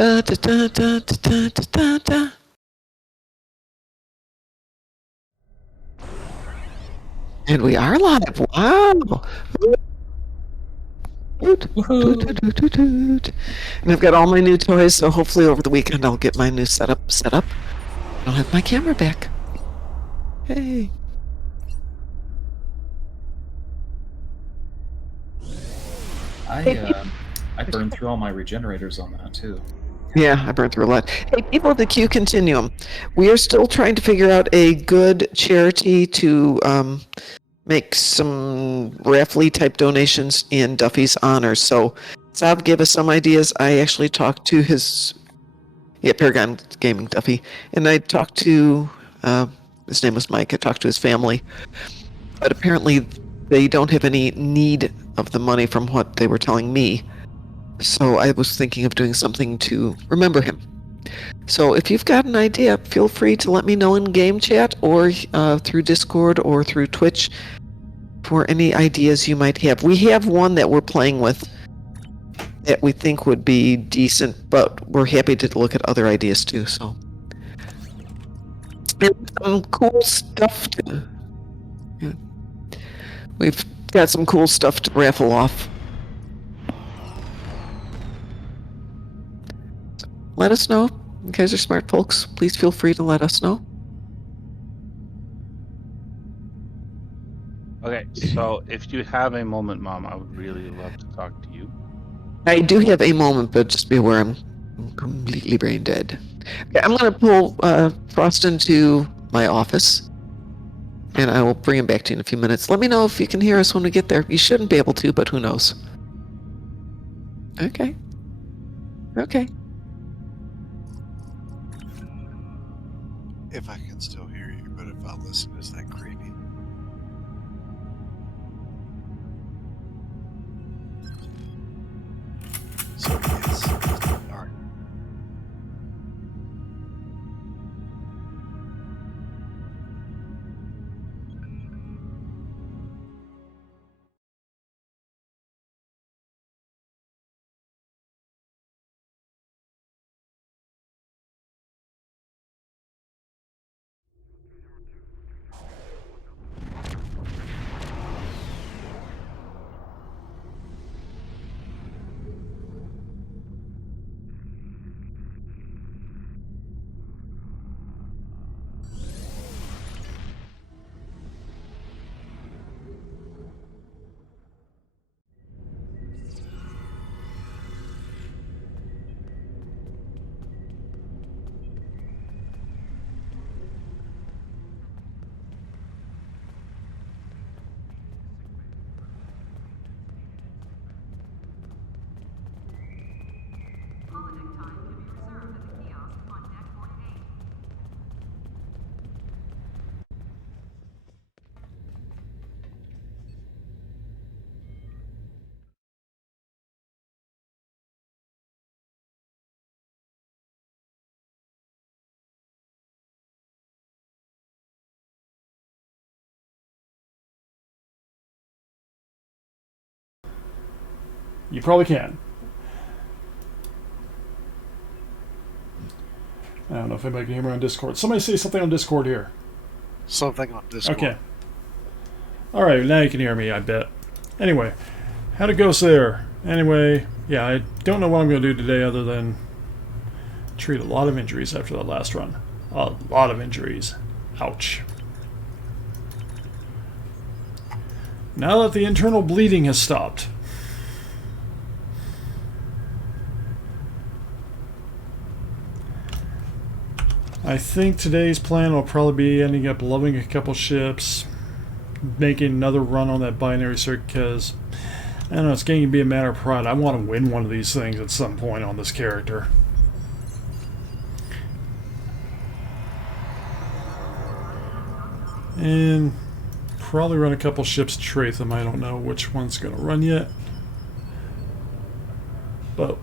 Da, da, da, da, da, da, da, da. And we are live. Wow. Toot, toot, toot, toot, toot, toot. And I've got all my new toys, so hopefully over the weekend I'll get my new setup set up. I'll have my camera back. Hey. I burned through all my regenerators on that too. Yeah, I burned through a lot. Hey, people of the Q Continuum, we are still trying to figure out a good charity to make some raffly type donations in Duffy's honor. So Sav gave us some ideas. I actually talked to his Paragon Gaming Duffy, and I talked to his name was Mike. I talked to his family, but apparently they don't have any need of the money from what they were telling me. So I was thinking of doing something to remember him. So if you've got an idea, feel free to let me know in game chat or through Discord or through Twitch for any ideas you might have. We have one that we're playing with that we think would be decent, but we're happy to look at other ideas too. So, and some cool stuff. We've got some cool stuff to raffle off. Let us know. You guys are smart folks. Please feel free to let us know. Okay, so if you have a moment, Mom, I would really love to talk to you. I do have a moment, but just be aware I'm completely brain dead. Okay, I'm going to pull Frost into my office, and I will bring him back to you in a few minutes. Let me know if you can hear us when we get there. You shouldn't be able to, but who knows? Okay. Okay. If I can still hear you, but if I listen, is that creepy? So yes. All right. You probably can. I don't know if anybody can hear me on Discord. Somebody say something on Discord here. Something on Discord. Okay. Alright, now you can hear me, I bet. Anyway, how'd it go there? Anyway, yeah, I don't know what I'm going to do today other than treat a lot of injuries after that last run. A lot of injuries. Ouch. Now that the internal bleeding has stopped, I think today's plan will probably be ending up loving a couple ships, making another run on that binary circuit, because I don't know, it's going to be a matter of pride. I want to win one of these things at some point on this character. And probably run a couple ships to Tratham. I don't know which one's going to run yet. But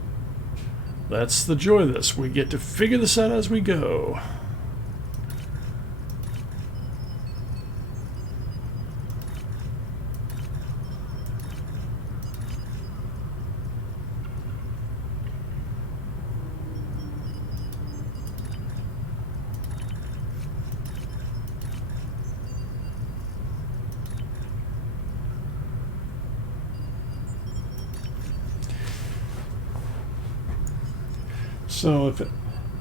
that's the joy of this. We get to figure this out as we go. So if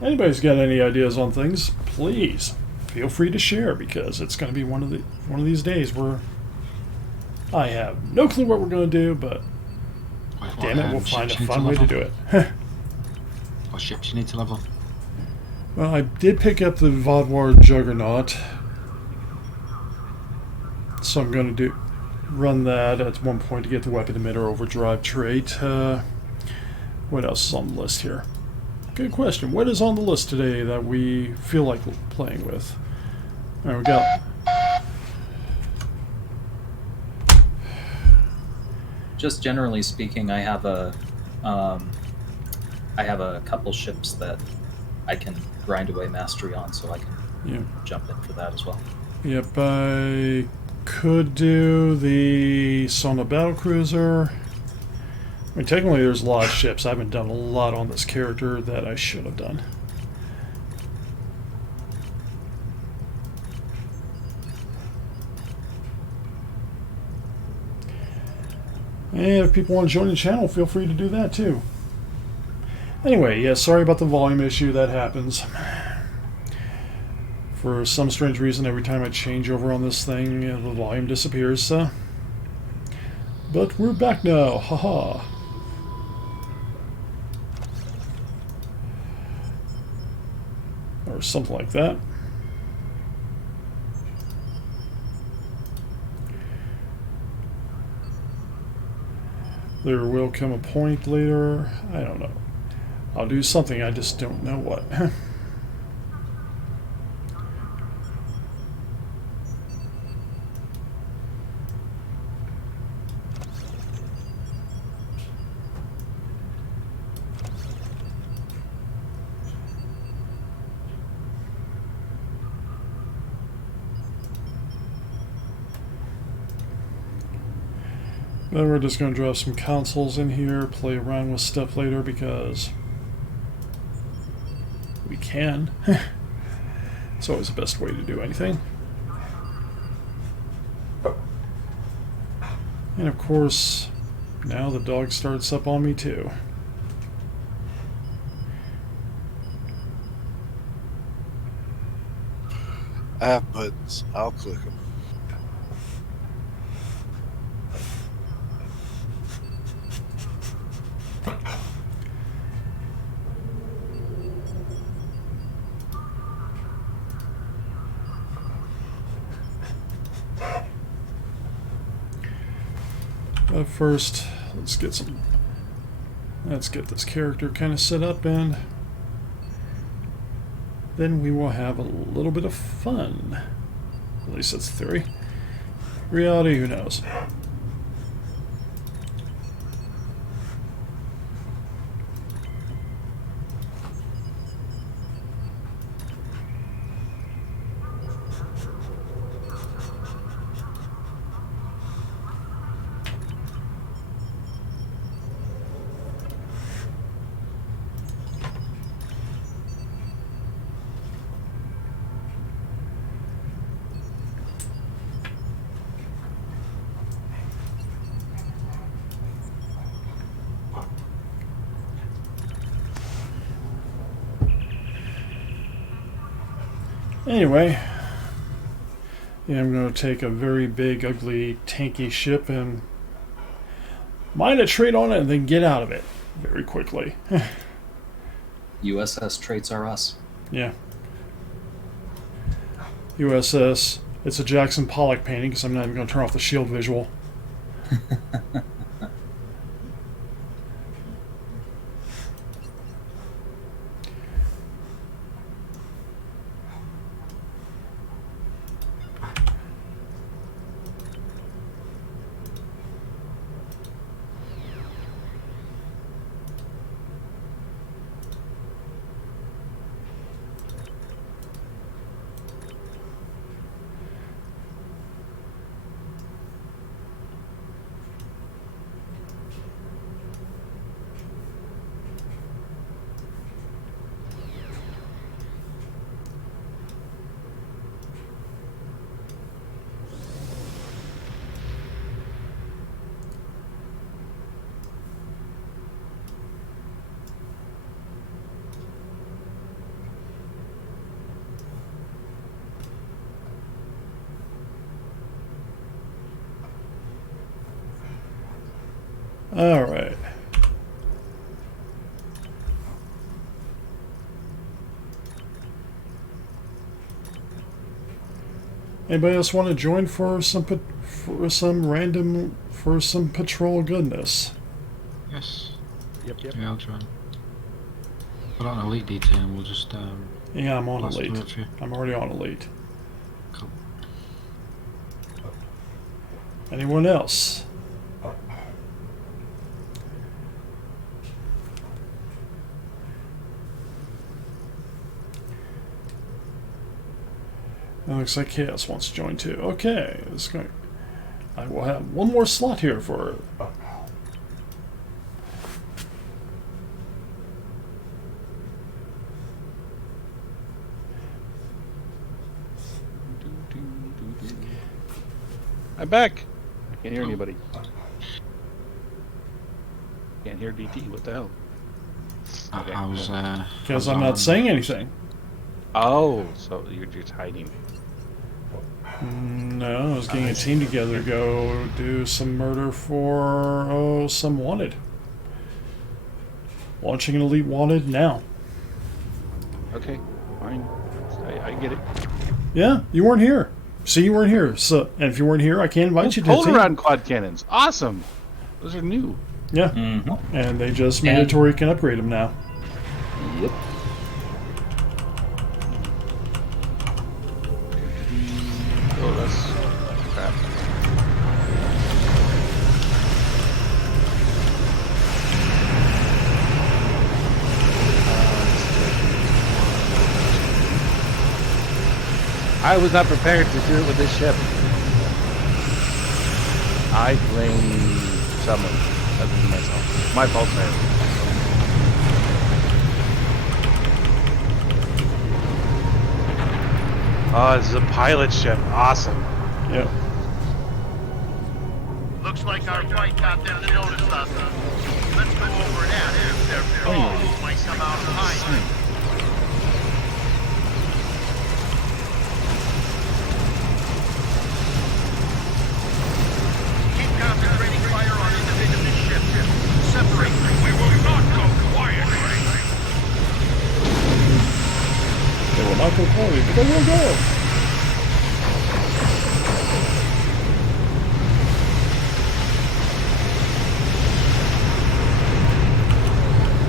anybody's got any ideas on things, please feel free to share, because it's going to be one of these days where I have no clue what we're going to do, but damn it, we'll find a fun way to do it. What ships you need to level? Well, I did pick up the Vodwar Juggernaut, so I'm going to run that at one point to get the weapon emitter overdrive trait. What else is on the list here? Good question. What is on the list today that we feel like playing with? There we go. Just generally speaking, I have a couple ships that I can grind away mastery on, so I can jump in for that as well. Yep, I could do the Sona Battlecruiser. I mean, technically there's a lot of ships. I haven't done a lot on this character that I should have done. And if people want to join the channel, feel free to do that too. Anyway, yeah, sorry about the volume issue. That happens. For some strange reason, every time I change over on this thing, the volume disappears. But we're back now. Haha. Or something like that. There will come a point later. I don't know. I'll do something, I just don't know what. Then we're just going to drop some consoles in here, play around with stuff later because we can. It's always the best way to do anything. And of course, now the dog starts up on me too. I have buttons. I'll click them. But first, let's get this character kind of set up, and then we will have a little bit of fun. At least that's the theory. Reality, who knows? Anyway, yeah, I'm going to take a very big, ugly, tanky ship and mine a trait on it and then get out of it very quickly. USS traits are us. Yeah. USS. It's a Jackson Pollock painting because I'm not even going to turn off the shield visual. All right. Anybody else want to join for some patrol goodness? Yes. Yep. Yeah, I'll try. Put on elite detail and we'll just Yeah, I'm on blast elite. through it for you. I'm already on elite. Cool. Anyone else? It looks like Chaos wants to join too. Okay, I will have one more slot here for her. I'm back. I can't hear anybody. Can't hear DT. What the hell? Okay. I was Because I'm not saying anything. Oh, so you're just hiding. No, I was getting a team together to go do some murder for, some wanted. Launching an elite wanted now. Okay, fine. I get it. Yeah, you weren't here. See, you weren't here. So, and if you weren't here, I can't invite you to the team. Polaron quad cannons. Awesome. Those are new. Yeah, and they just mandatory can upgrade them now. Yep. Oh, that's crap. I was not prepared to do it with this ship. I blame someone other than myself. My fault, man. Oh, this is a pilot ship. Awesome. Yep. Looks like our flight got them to notice us. Let's go over and ask if their dogs might come out of hiding. Keep concentrating fire on individual ships. Separate. We will not go quietly. They will not go quietly, but they will go.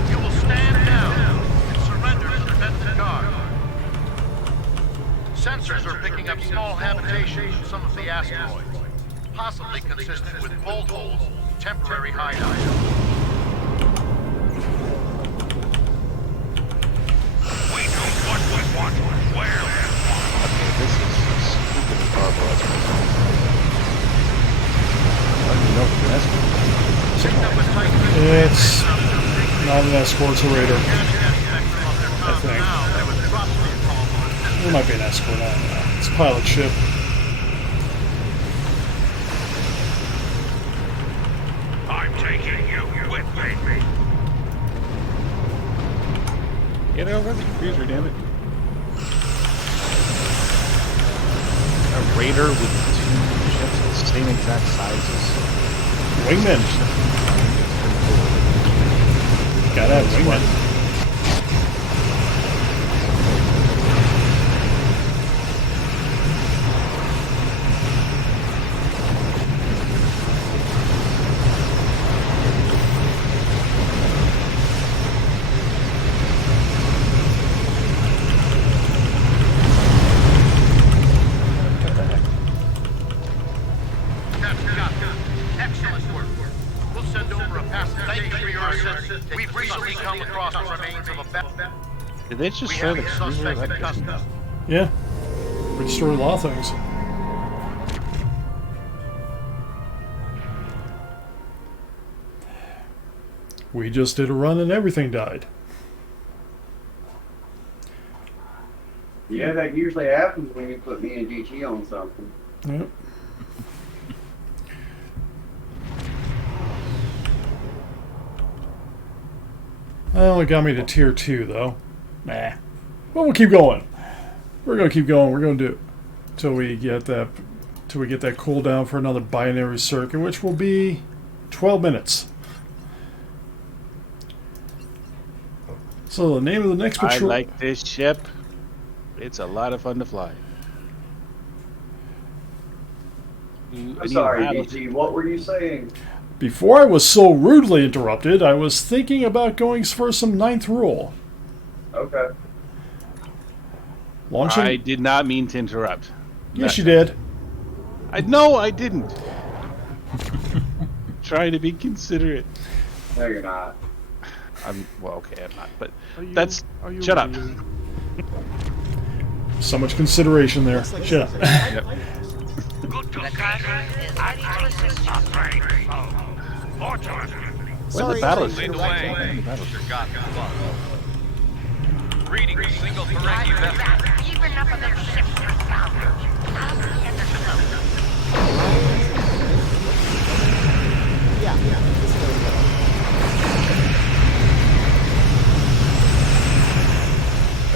You will stand down and surrender to the defensive guard. Sensors are picking up small habitation from some of the asteroids, possibly consistent with bolt holes, temporary hideouts. We know what we want, where we want. Okay, this is stupid horrible. I don't even know if it's an It's not an escort, it's a raider. I think. It might be an escort, I don't know. It's a pilot ship. I'm taking you with me. Get over the cruiser, damn it. A raider with two ships the same exact sizes. Wingman. Gotta have wingman. Excellent work. We'll send over a passenger. Thank you for your assistance. We've recently come across the remains of a battle. Did they just We show have the a cruiser? suspect in That doesn't- custody. Yeah. We destroyed a lot of things. We just did a run and everything died. Yeah, that usually happens when you put me and DT on something. Yep. Well, it got me to tier 2 though. Nah. But we'll keep going. We're gonna keep going. We're gonna do it till we get that cooldown for another binary circuit, which will be 12 minutes. So the name of the next I patrol. like this ship. It's a lot of fun to fly. I'm sorry, DG. What were you saying? Before I was so rudely interrupted, I was thinking about going for some 9th rule. Okay. Launching. I did not mean to interrupt. Yes, you did. No, I didn't. Trying to be considerate. No, you're not. Well, okay, I'm not. But that's. Shut up. So much consideration there. Shut up. Yep. Where the battle is? Reading single Ferengi vessel. Even up of their ships are foundered.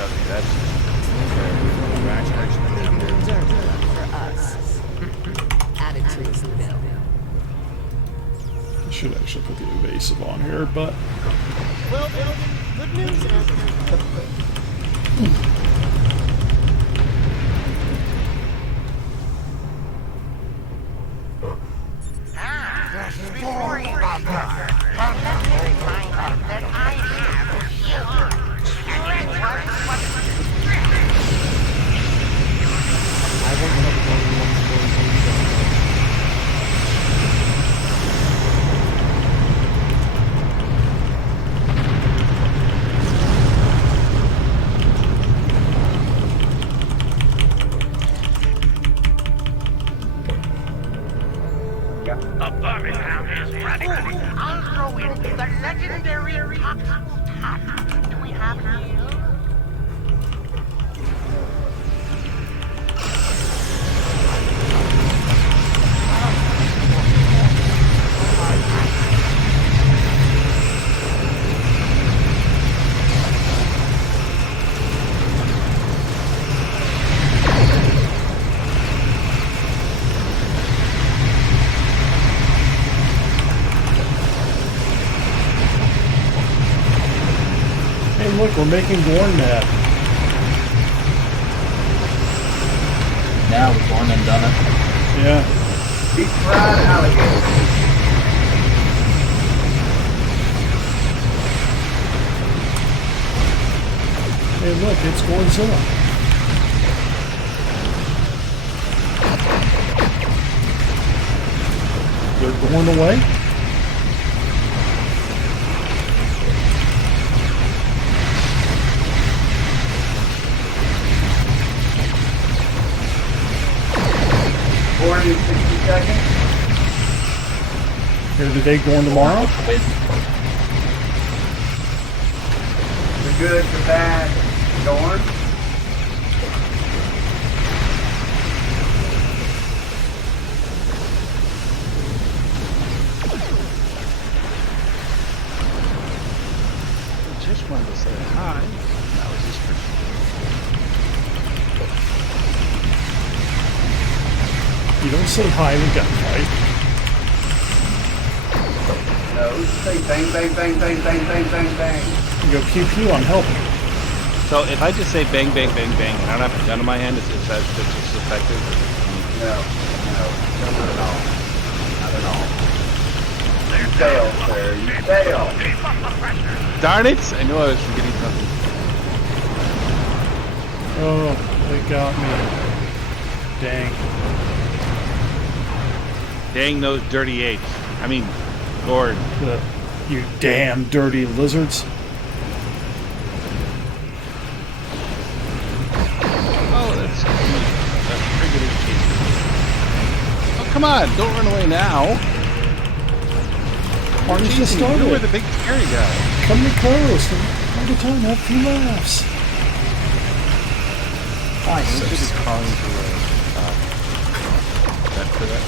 Okay, that's. For us. Added to his bill. I should actually put the evasive on here, but Well, good news. Before you let me remind you that I have I'll throw in the legendary top. Do we have her? hey, look, we're making Gorn mad. Now we've gone and done it. Yeah. Deep fried alligator. Hey, look, it's Gorzilla. They're going away. Born in 60 seconds. Here today, going tomorrow. The good, the bad, Dorn. I just wanted to say hi. That was just for You don't say hi in a gunfight. No, say bang, bang, bang, bang, bang, bang, bang, bang. You go pew pew, I'm helping. So if I just say bang, bang, bang, bang, and I don't have a gun in my hand, is that just effective? No, not at all. Not at all. You fail, sir. You fail. Darn it! I knew I was forgetting something. Oh, they got me. Dang. Dang those dirty apes. I mean, Gord. You damn dirty lizards. Oh, that's friggin' chasing. Oh, come on! Don't run away now. Party's just Chasing you. started. You were the big scary guy. Come to close and have a time, have a few laughs. I should be calling for that for that.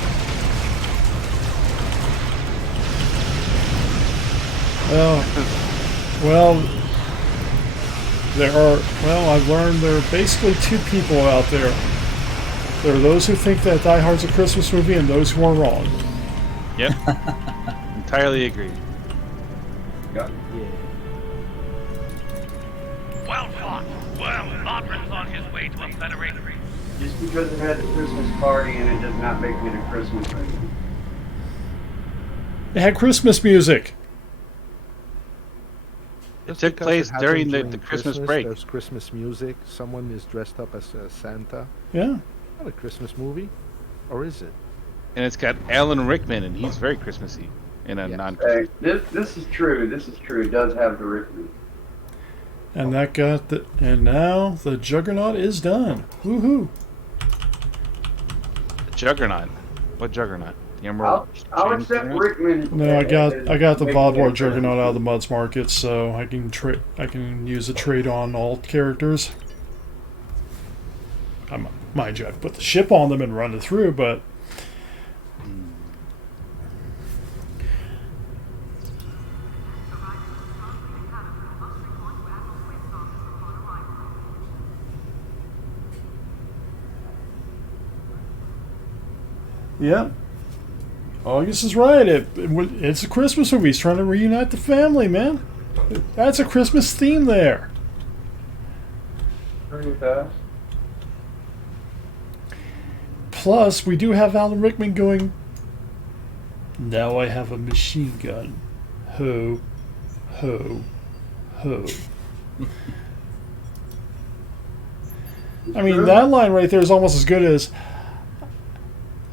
Well, I've learned there are basically two people out there. There are those who think that Die Hard's a Christmas movie and those who are wrong. Yep. Entirely agree. Yeah. Well fought. Well, Lodrin's on his way to a Federation. Just because it had a Christmas party and it does not make it a Christmas movie. It had Christmas music. It took place during the Christmas break. There's Christmas music. Someone is dressed up as Santa. Yeah. Not a Christmas movie, or is it? And it's got Alan Rickman, and he's very Christmassy in a non. Hey, this is true. This is true. It does have the Rickman. And that got the. And now the Juggernaut is done. Woohoo! Juggernaut. What Juggernaut? The Emerald. I'll accept Rickman. No, I got the Vodwar Juggernaut out of the Muds Market, so I can use a trade on all characters. Mind you, I've put the ship on them and run it through, but. Yep. August is right. It's a Christmas movie. He's trying to reunite the family, man. That's a Christmas theme there. Agree with that. Plus, we do have Alan Rickman going, now I have a machine gun. Ho, ho, ho. I mean, that line right there is almost as good as,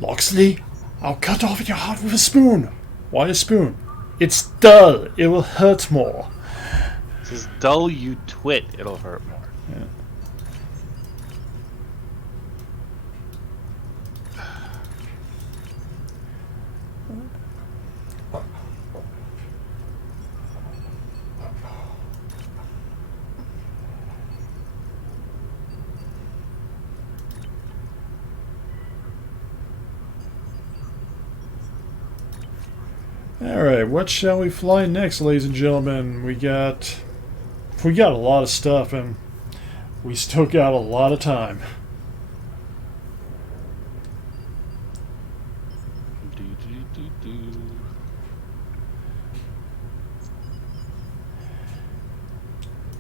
Loxley, I'll cut off your heart with a spoon. Why a spoon? It's dull. It will hurt more. It says, dull, you twit. It'll hurt more. Yeah. Alright, what shall we fly next, ladies and gentlemen? We got a lot of stuff, and we still got a lot of time.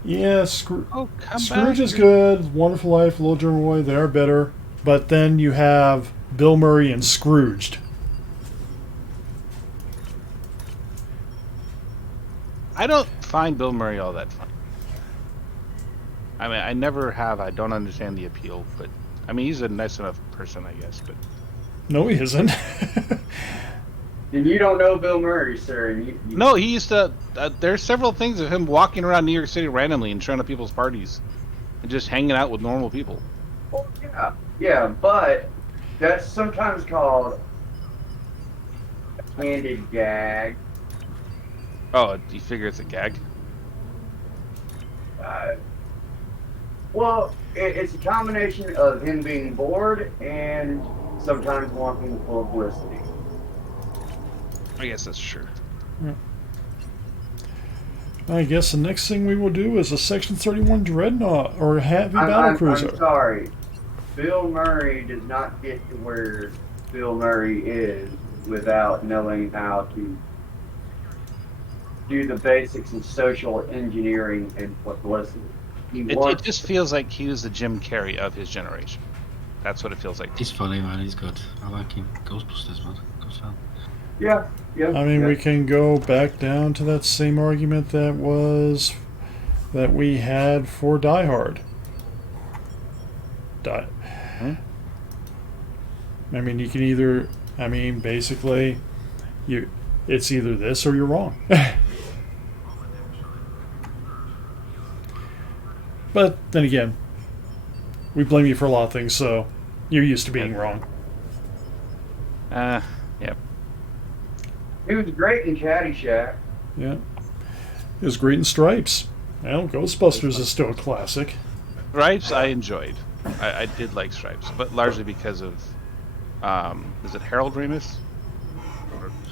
Yeah, Scrooge is good. Wonderful Life, Little German Boy, they are better. But then you have Bill Murray and Scrooged. I don't find Bill Murray all that funny. I mean, I never have. I don't understand the appeal, but I mean, he's a nice enough person, I guess. But no, he isn't. And you don't know Bill Murray, sir. No, he used to. There's several things of him walking around New York City randomly and showing up people's parties, and just hanging out with normal people. Well, yeah, but that's sometimes called a candid gag. Oh, do you figure it's a gag? Well, it's a combination of him being bored and sometimes wanting publicity. I guess that's true. Yeah. I guess the next thing we will do is a Section 31 Dreadnought or Heavy Battlecruiser. I'm sorry. Bill Murray does not get to where Bill Murray is without knowing how to do the basics of social engineering and publicity. It just feels like he was the Jim Carrey of his generation. That's what it feels like. He's funny, man. He's good. I like him. Ghostbusters, man. Good fan. Yeah. I mean, we can go back down to that same argument that we had for Die Hard. I mean, you can either. I mean, basically, it's either this or you're wrong. But then again, we blame you for a lot of things, so you're used to being wrong. Yep. He was great in Caddyshack. Yeah. It was great in Stripes. Well, Ghostbusters is still a classic. Stripes I enjoyed. I did like Stripes, but largely because of, is it Harold Ramis?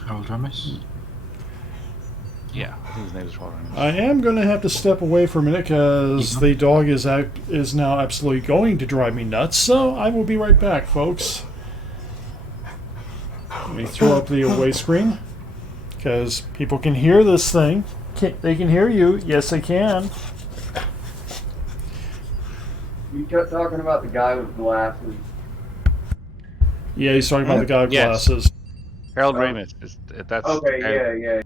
Harold Ramis? Yeah, I think his name is Harold Ramis. I am going to have to step away for a minute because the dog is now absolutely going to drive me nuts, so I will be right back, folks. Let me throw up the away screen because people can hear this thing. They can hear you. Yes, they can. You kept talking about the guy with glasses. Yeah, he's talking about the guy with Yes. glasses. Harold Oh. Ramis. That's the Okay, guy- yeah.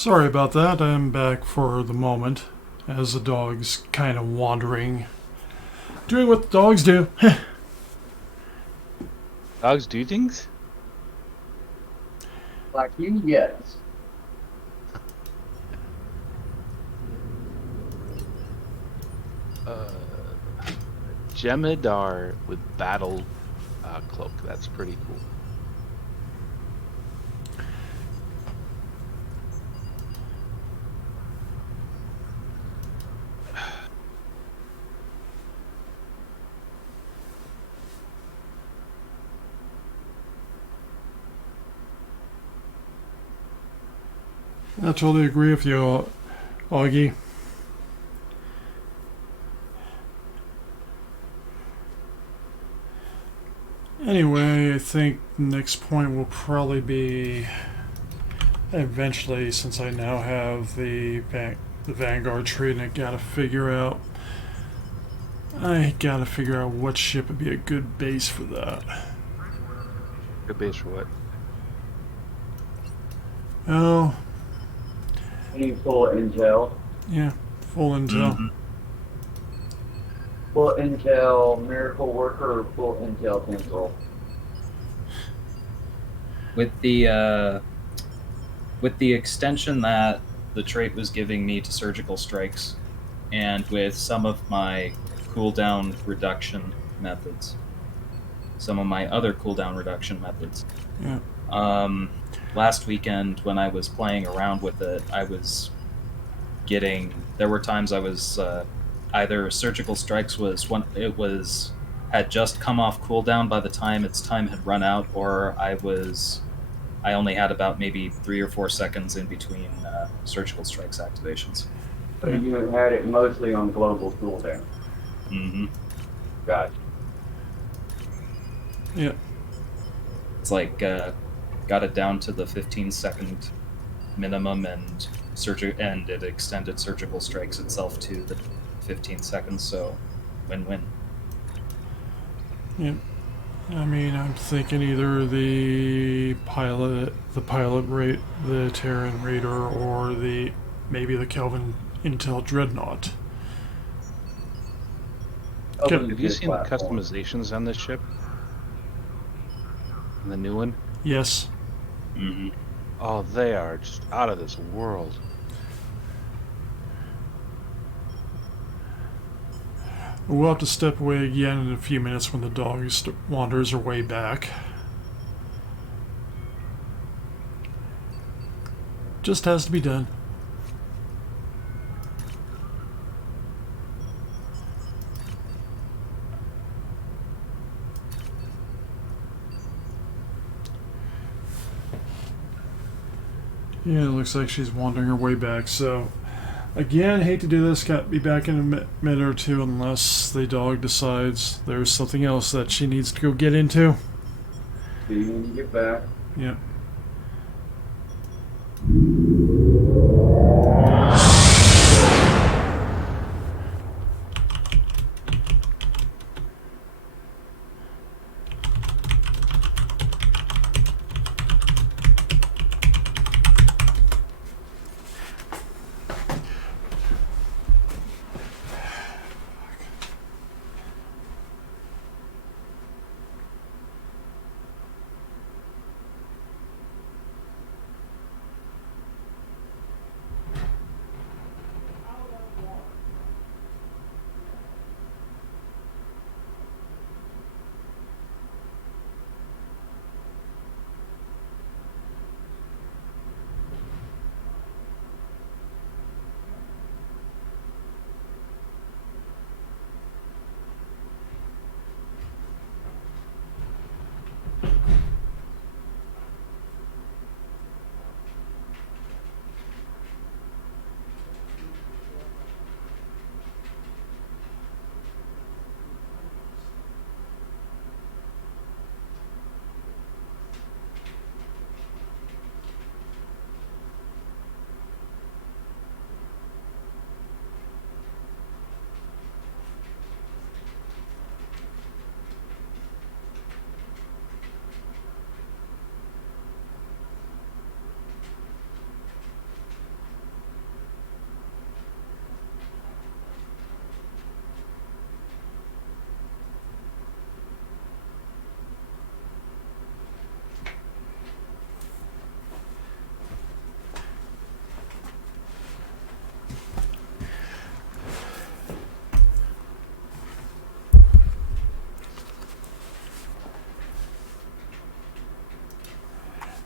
Sorry about that. I'm back for the moment, as the dog's kind of wandering, doing what the dogs do. Dogs do things? Like you, yes. Jem'Hadar with battle cloak. That's pretty cool. I totally agree with you, Augie. Anyway, I think the next point will probably be eventually, since I now have the Vanguard tree, and I gotta figure out what ship would be a good base for that. Good base for what? Oh, Any full intel? yeah, full intel. Mm-hmm. Full intel miracle worker or full intel pencil? With the extension that the trait was giving me to surgical strikes, and with some of my cooldown reduction methods, some of my other cooldown reduction methods. Yeah. Last weekend when I was playing around with it, I was getting. There were times I was either surgical strikes was when it was had just come off cooldown by the time its time had run out, or I only had about maybe 3 or 4 seconds in between surgical strikes activations. So you had it mostly on global cooldown. Mm-hmm. Gotcha. Yeah. It's like got it down to the 15-second minimum, and it extended surgical strikes itself to the 15 seconds. So, win-win. Yeah. I mean, I'm thinking either the pilot rate, the Terran Raider, or maybe the Kelvin Intel Dreadnought. Have you seen the customizations on this ship? The new one? Yes. Mm-hmm. Oh, they are just out of this world. We'll have to step away again in a few minutes when the dog wanders her way back. Just has to be done. Yeah, it looks like she's wandering her way back, so again, hate to do this, got to be back in a minute or two unless the dog decides there's something else that she needs to go get into. See you when you get back. Yep.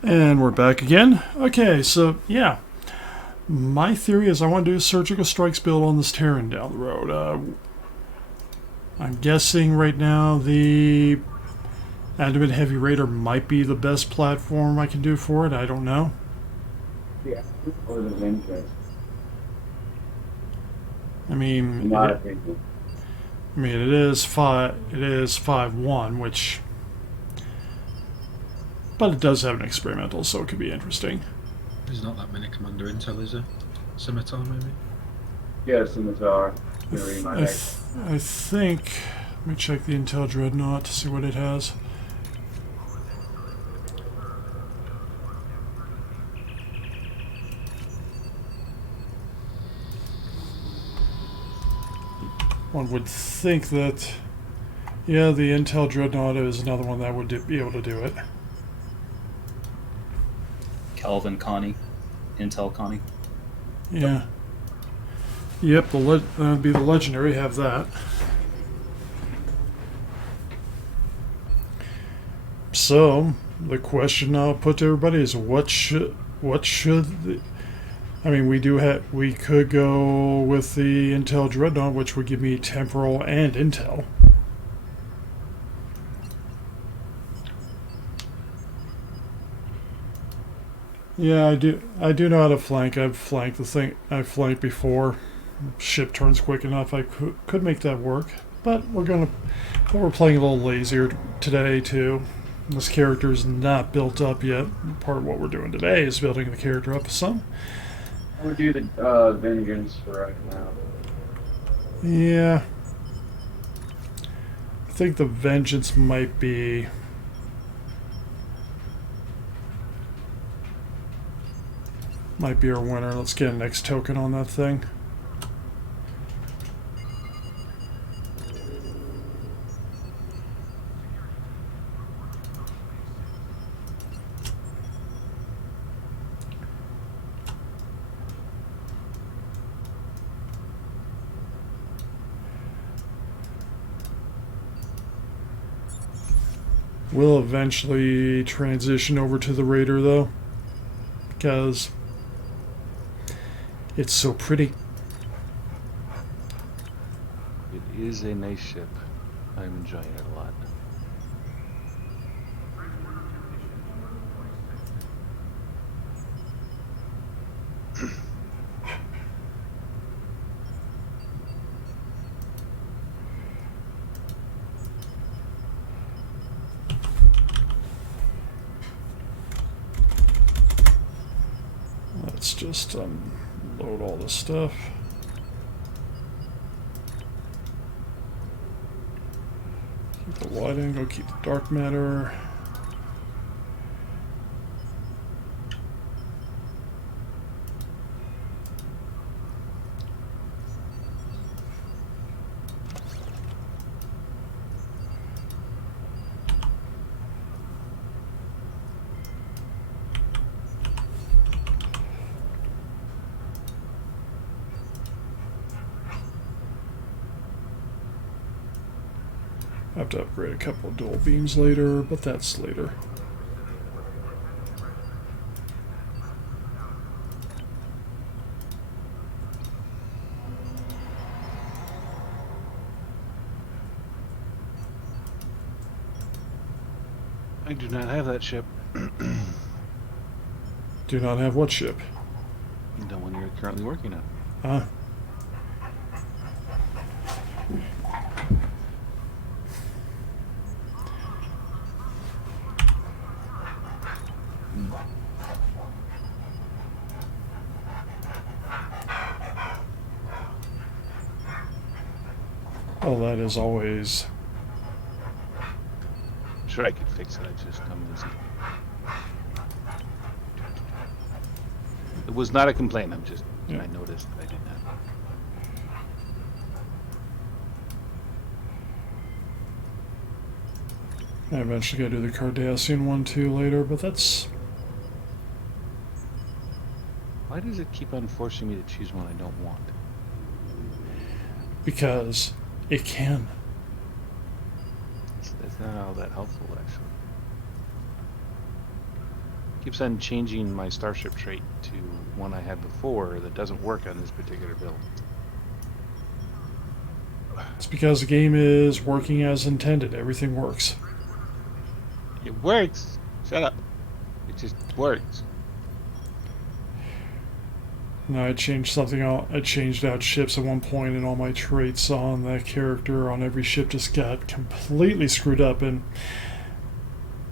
And we're back again. Okay, so yeah. My theory is I want to do a surgical strikes build on this Terran down the road. I'm guessing right now the Adamant Heavy Raider might be the best platform I can do for it. I don't know. Yeah, or the Vengeance. I mean, In my opinion. it is 5-1, which, but it does have an experimental, so it could be interesting. There's not that many commander intel, is there? Scimitar, maybe? Yeah, Scimitar. I think. Let me check the Intel Dreadnought to see what it has. One would think that, yeah, the Intel Dreadnought is another one that would be able to do it. Calvin Connie, Intel Connie. Yeah. Yep, that'd be the legendary. Have that. So the question I'll put to everybody is, what should I mean, we could go with the Intel Dreadnought, which would give me temporal and intel. Yeah, I do know how to flank. I've flanked before. Ship turns quick enough. I could make that work, but we're playing a little lazier today too. This character is not built up yet. Part of what we're doing today is building the character up some. I would do the Vengeance for right now. Yeah. I think the Vengeance might be... might be our winner. Let's get a next token on that thing. We'll eventually transition over to the Raider though, because it's so pretty. It is a nice ship. I'm enjoying it a lot. Let's just load all this stuff. Keep the wide angle, keep the dark matter. I have to upgrade a couple of dual beams later, but that's later. I do not have that ship. Do not have what ship? The one you're currently working on. Ah. Well, that is always... Sure, I could fix it. I just I'm lazy. It was not a complaint. I'm just I noticed that I did that. I eventually got to do the Cardassian one too later, but that's... Why does it keep on forcing me to choose one I don't want? Because it can. It's not all that helpful, actually. keeps on changing my starship trait to one I had before that doesn't work on this particular build. It's because the game is working as intended. Everything works. It works. Shut up. It just works. No, I changed something out. I changed out ships at one point, and all my traits on that character on every ship just got completely screwed up and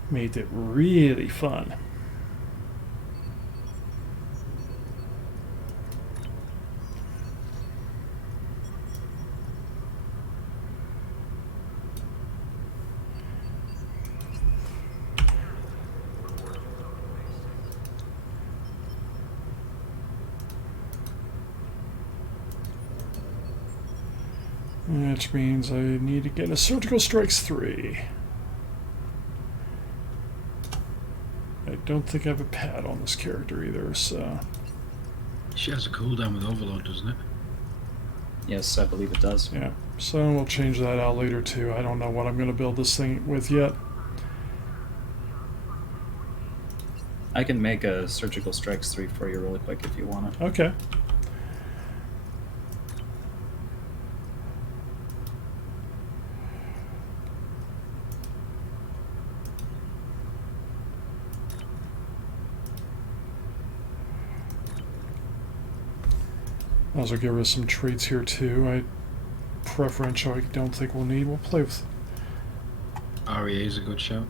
made it really fun. Which means I need to get a Surgical Strikes 3. I don't think I have a pad on this character either, so... She has a cooldown with Overload, doesn't it? Yes, I believe it does. Yeah, so we'll change that out later too. I don't know what I'm going to build this thing with yet. I can make a Surgical Strikes 3 for you really quick if you want it. Okay. I'll also give us some traits here too. Preferential I don't think we'll need. We'll play with... REA is a good shout.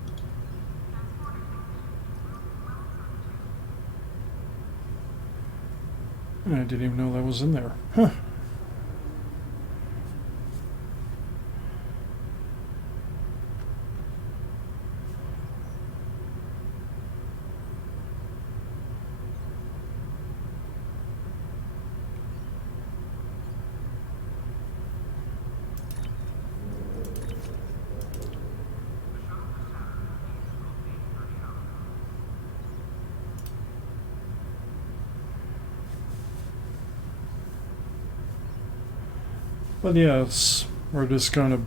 I didn't even know that was in there. Huh. But yes, we're gonna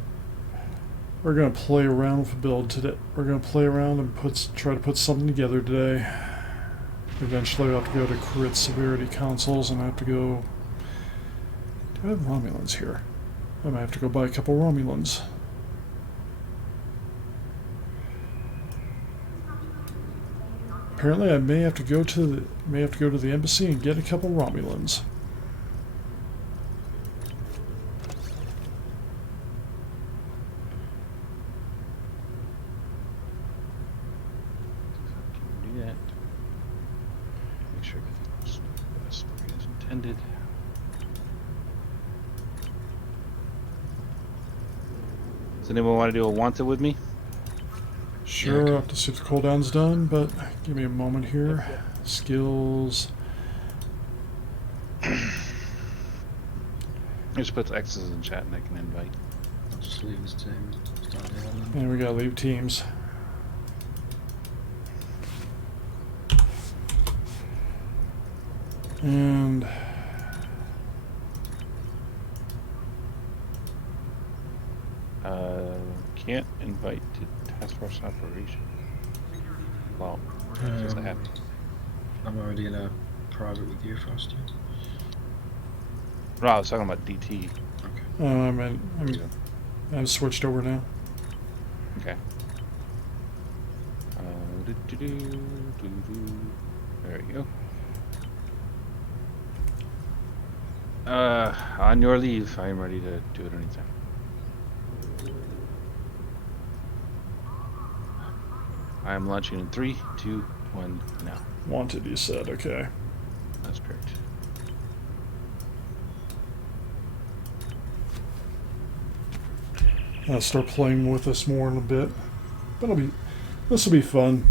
play around with the build today. We're gonna play around and try to put something together today. Eventually, I'll have to go to crit severity consoles, and I have to go. Do I have Romulans here? I might have to go buy a couple Romulans. Apparently, I may have to go to the embassy and get a couple Romulans. Does anyone want to do a wanted with me? Sure, I'll have to see if the cooldown's done, but give me a moment here. Skills. Just put X's in chat and I can invite. I'll just leave his team. And we gotta leave teams. And can't invite to task force operation. Well, I have. I'm already in a private with you, Frosty. No, I was talking about DT. Okay. I'm switched over now. Okay. There you go. On your leave, I am ready to do it anytime. I am launching in 3, 2, 1, now. Wanted, you said, okay. That's correct. I'll start playing with this more in a bit. But this will be fun.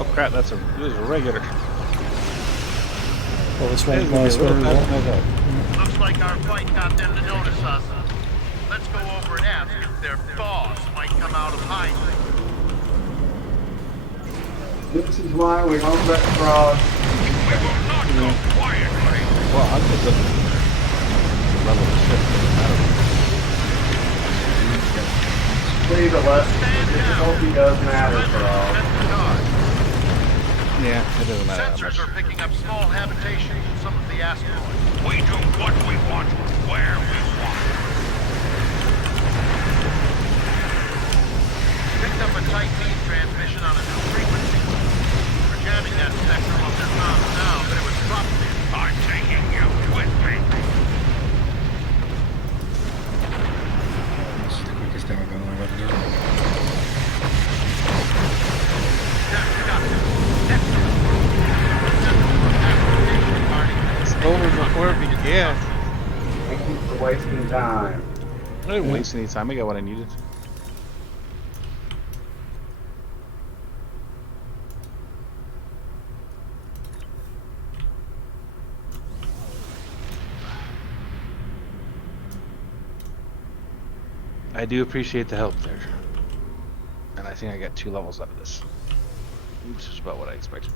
Oh crap, this is a regular. Well, this won't last very long. Looks like our fight got them to notice us. Let's go over and ask if their boss might come out of hiding. This is why we own that frog. Well, I'm just looking at the level of ship. Leave it less. Difficulty does matter for all. Yeah, it doesn't matter that much. Sensors are picking up small habitations in some of the asteroids. We do what we want, where we want. Picked up a tight beam transmission on a new frequency. We're jamming that sector on their comms now, but it was dropped in. I'm taking you with me. This is the quickest thing I've ever done. It's over before it began. Thank you for wasting time. I didn't waste any time. I got what I needed. I do appreciate the help there. And I think I got 2 levels out of this. Which is about what I expected.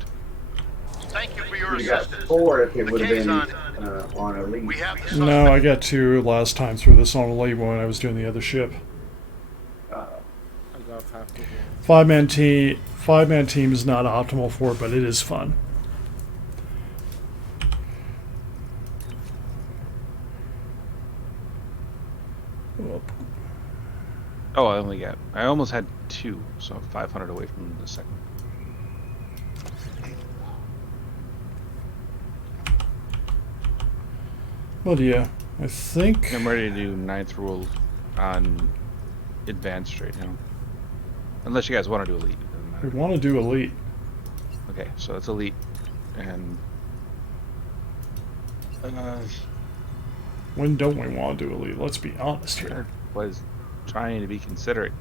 Thank you for your You got assistance. 4 if it The would have case been on. on Elite. We have the No, I got 2 last time through this on a late when I was doing the other ship. I got half the game. 5-man team is not optimal for it, but it is fun. Whoop. Oh, I almost had 2, so I'm 500 away from the second. But yeah, I think I'm ready to do 9th rule on advanced right now. Unless you guys want to do elite. It doesn't we matter. want to do elite. Okay, so it's elite. And When don't we want to do elite? Let's be honest here. was trying to be considerate.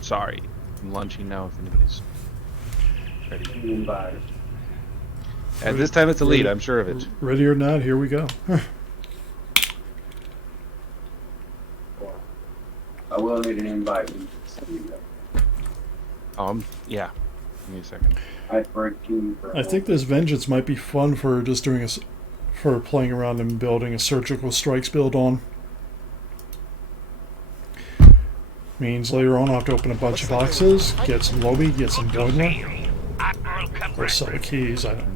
Sorry, I'm lunching now if anybody's ready. Invite. At this time it's elite, Ready- I'm sure of it. Ready or not, here we go. I will need an invite. Yeah. Give me a second. I think this vengeance might be fun for just doing for playing around and building a surgical strikes build on. Means later on I'll have to open a bunch of boxes, get some Lobby, get some boiler, or sell the keys. I don't.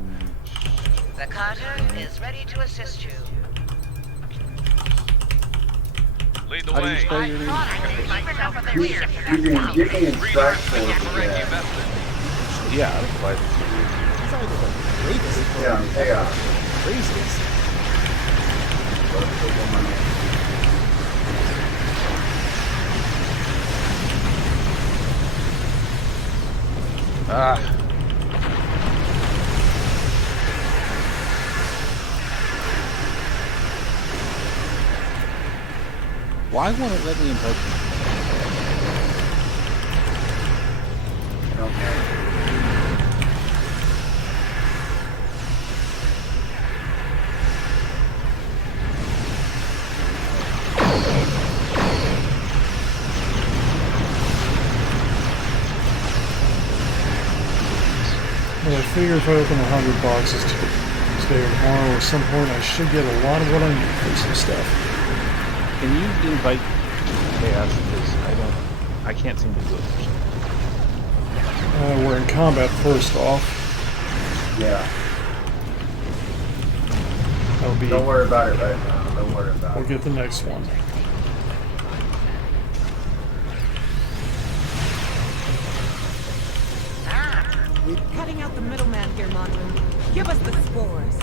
The Carter is ready to assist you. Lead the How do you way. spell your name? You can instruct for it. Yeah, I don't know. He's either the greatest Yeah, they are. craziest. Ah. Why won't it let me invite you? Well, I figure if I open 100 boxes today or tomorrow or some point, I should get a lot of what I need for some stuff. Can you invite Chaos? Because I can't seem to do it. We're in combat first off. Yeah. That'll be. Don't worry about it right now. Don't worry about We'll it. get the next one. Cutting out the middleman here, Monroe. Give us the spores.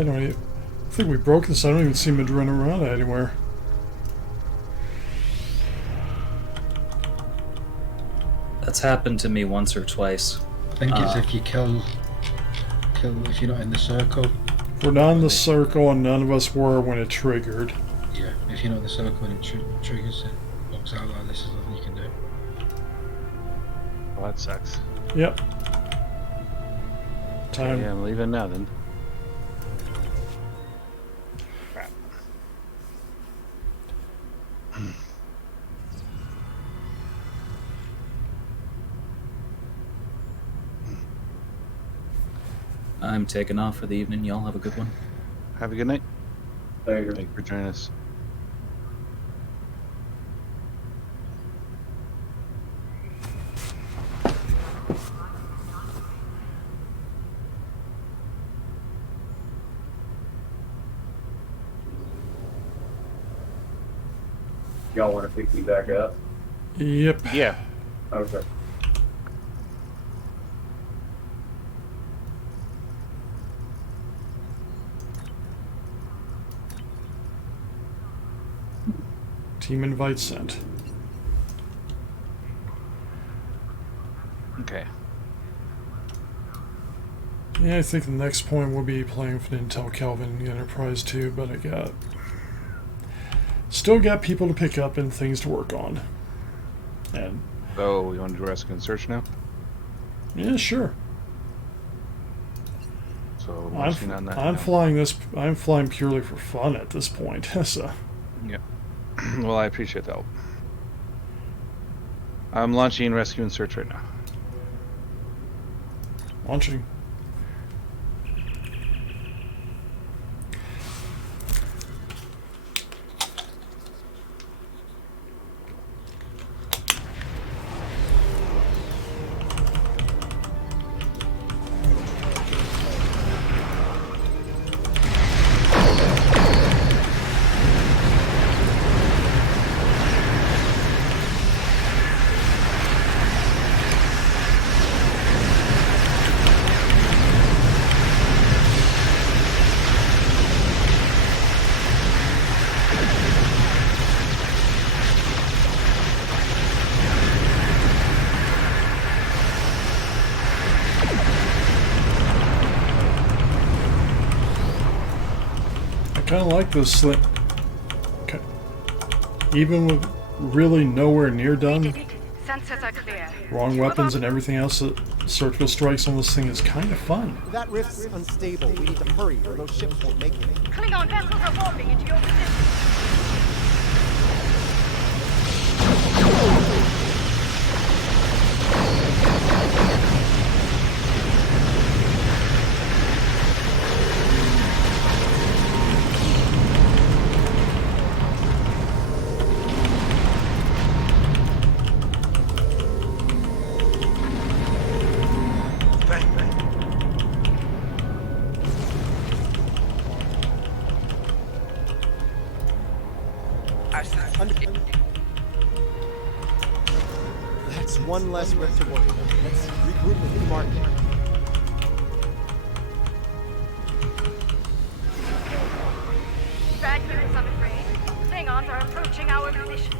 I don't even think we broke this. I don't even see it running around anywhere. That's happened to me once or twice. I think it's if you kill if you're not in the circle. We're not in the circle, and none of us were when it triggered. Yeah, if you're not in the circle when it triggers, it walks out like this. Is nothing you can do. Well, that sucks. Yep. Time. Yeah, I'm leaving now then. Crap. I'm taking off for the evening. Y'all have a good one. Have a good night. Thank you. Thank you for joining us. Y'all want to pick me back up? Yep. Yeah. Okay. Team invite sent. Okay. Yeah, I think the next point will be playing for the Intel Kelvin Enterprise 2, but I still got people to pick up and things to work on. And So we want to do rescue and search now? yeah, sure. So I'm flying this. I'm flying purely for fun at this point. So yeah. Well, I appreciate the help. I'm launching rescue and search right now. launching. I kind of like this slit. Okay. Even with really nowhere near done, Sensors are clear. wrong weapons and everything else that surgical strikes on this thing is kind of fun. That rift's unstable. We need to hurry or those ships won't make it. Klingon vessels are warping into your position. That's one less rift to worry about. Let's regroup with the market. Bad news, I'm afraid. Klingons are approaching our position.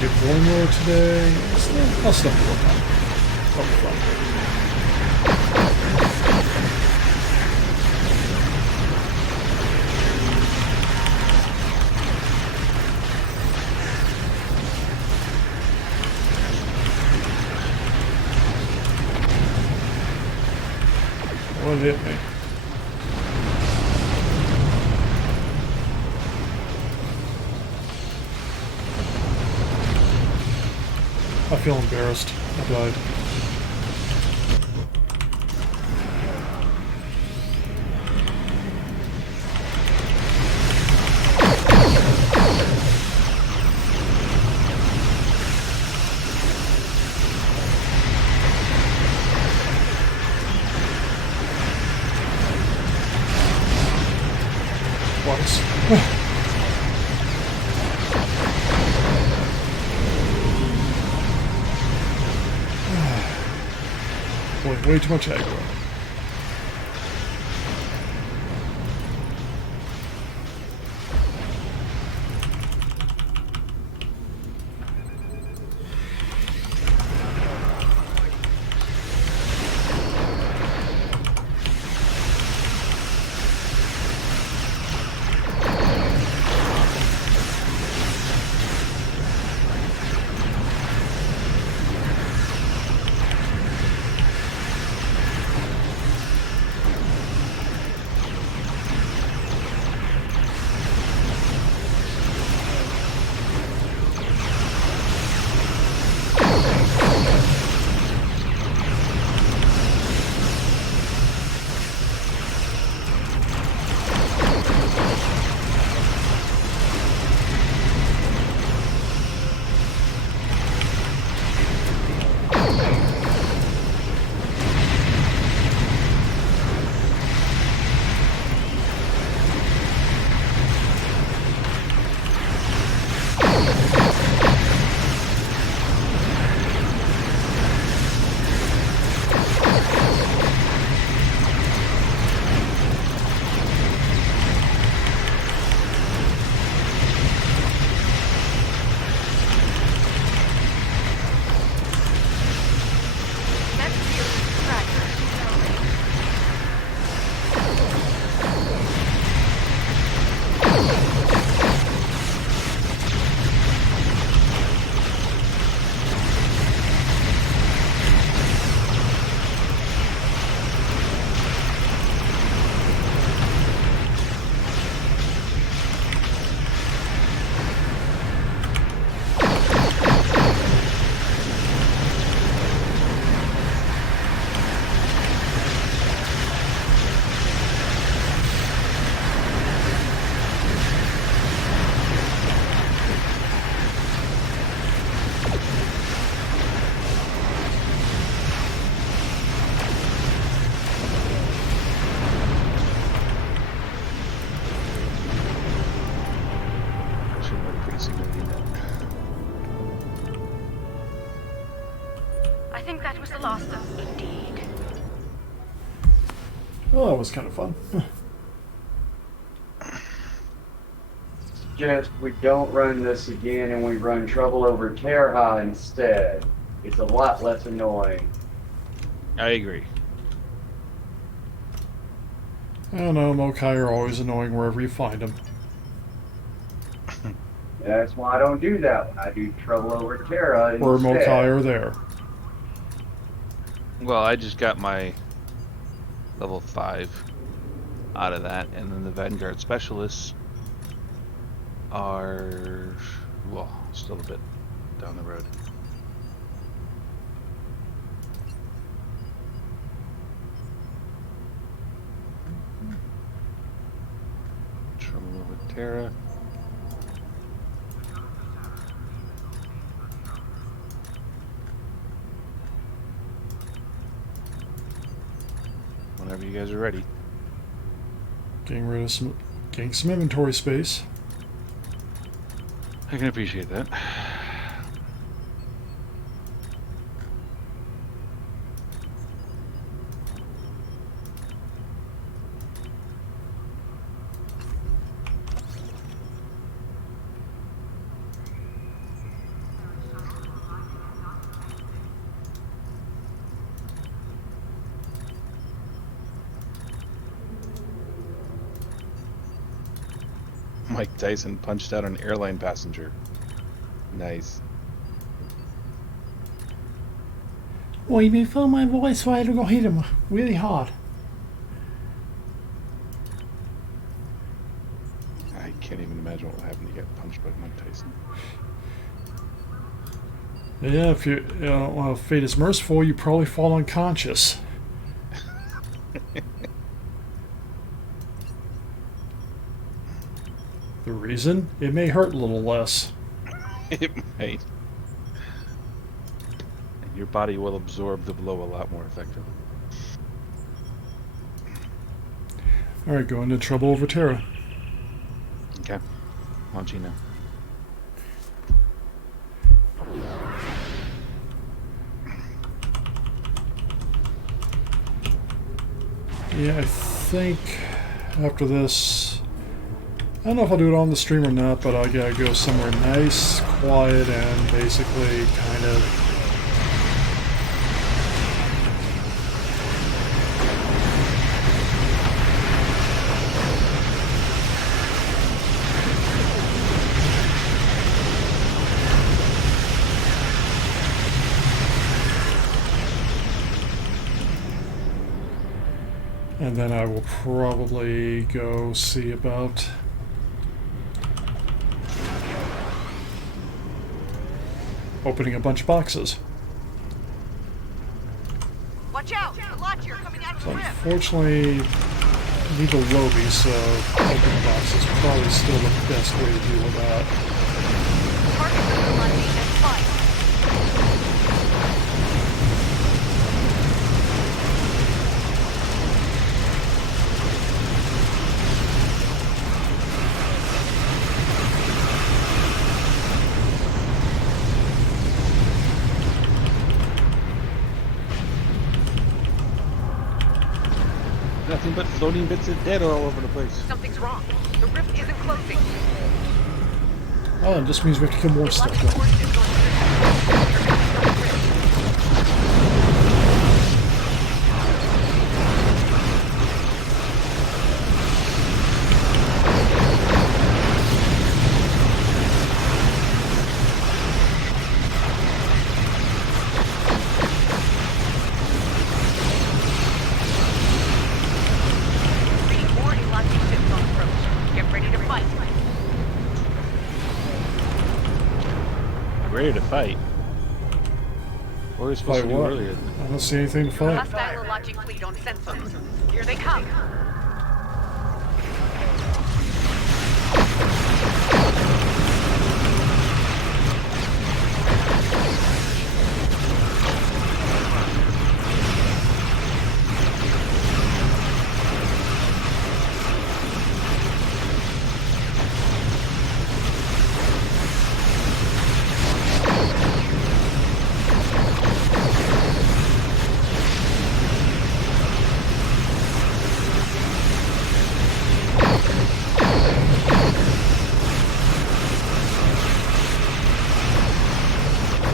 Did one more today. I'll still work on it. That'll be fun. One hit me. I feel embarrassed. I died. house. Boy, way too much aggro. I think that was the last of them. Indeed. Well, that was kind of fun. Just we don't run this again and we run Trouble Over Terha instead. It's a lot less annoying. I agree. I don't know, Mokai are always annoying wherever you find them. That's why I don't do that one. I do Trouble Over Terra instead. Or Mokai are there. Well, I just got my level 5 out of that, and then the Vanguard Specialists are, well, still a bit down the road. Trouble Over Terra. Whenever you guys are ready. Getting some inventory space. I can appreciate that. Mike Tyson punched out an airline passenger. Nice. Well, you've been filling my voice, so I had to go hit him really hard. I can't even imagine what will happen to get punched by Mike Tyson. Yeah, if you, well, if fate is merciful, you probably fall unconscious. The reason? It may hurt a little less. It might. And your body will absorb the blow a lot more effectively. Alright, go into Trouble Over Terra. Okay. I'll let you know. Yeah, I think after this, I don't know if I'll do it on the stream or not, but I gotta go somewhere nice, quiet, and basically kind of and then I will probably go see about opening a bunch of boxes. Watch out! The Lodger coming out of So the rift! unfortunately, I need a lobby, so opening boxes is probably still the best way to deal with that. Target the Lodger and fight! Nothing but floating bits of dead all over the place. Something's wrong. The rift isn't closing. Oh, that just means we have to kill more stuff. Ready to fight. What were we supposed to do what? earlier? I don't see anything to fight. Hostile logic fleet on sensors. Here they come.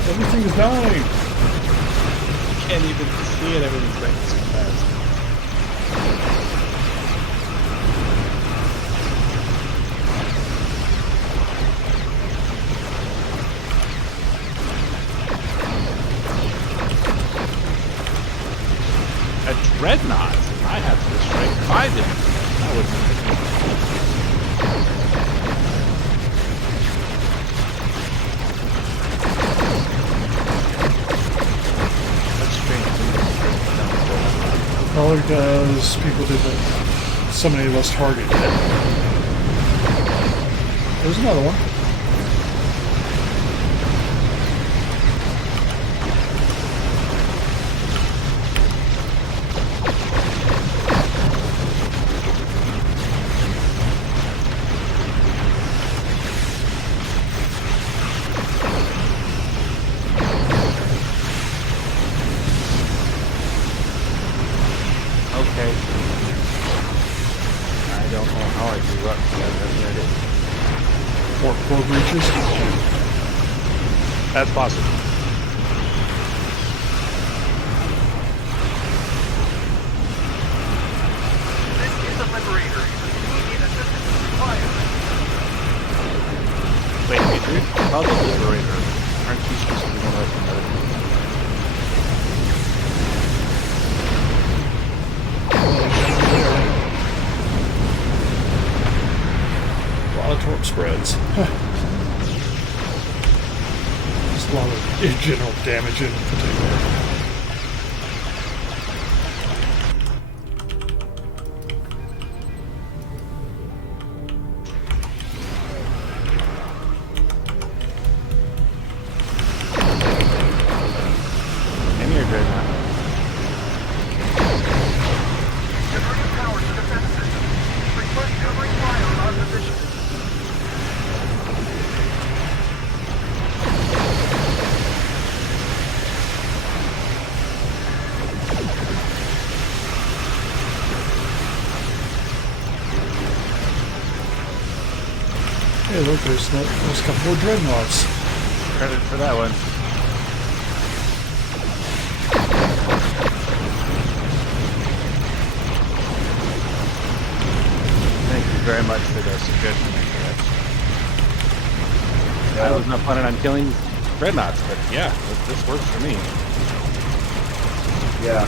Everything's dying. You can't even see it, everything's like so fast. A dreadnought? I have to strike 5 in it. That would Probably because people didn't, so many less targeted. There's another one. Four breaches. That's possible. This is the Liberator. We need assistance required. Wait, if you're called the Liberator, aren't you supposed to be one of another? Torp spreads. Just a lot of general damage in particular. And you're good now. Diverting power to defense system. Request covering fire on our position. Hey, look, there's a couple more dreadnoughts. Credit for that one. Thank you very much for the suggestion. I was not planning on killing dreadnoughts, but yeah, this works for me. Yeah.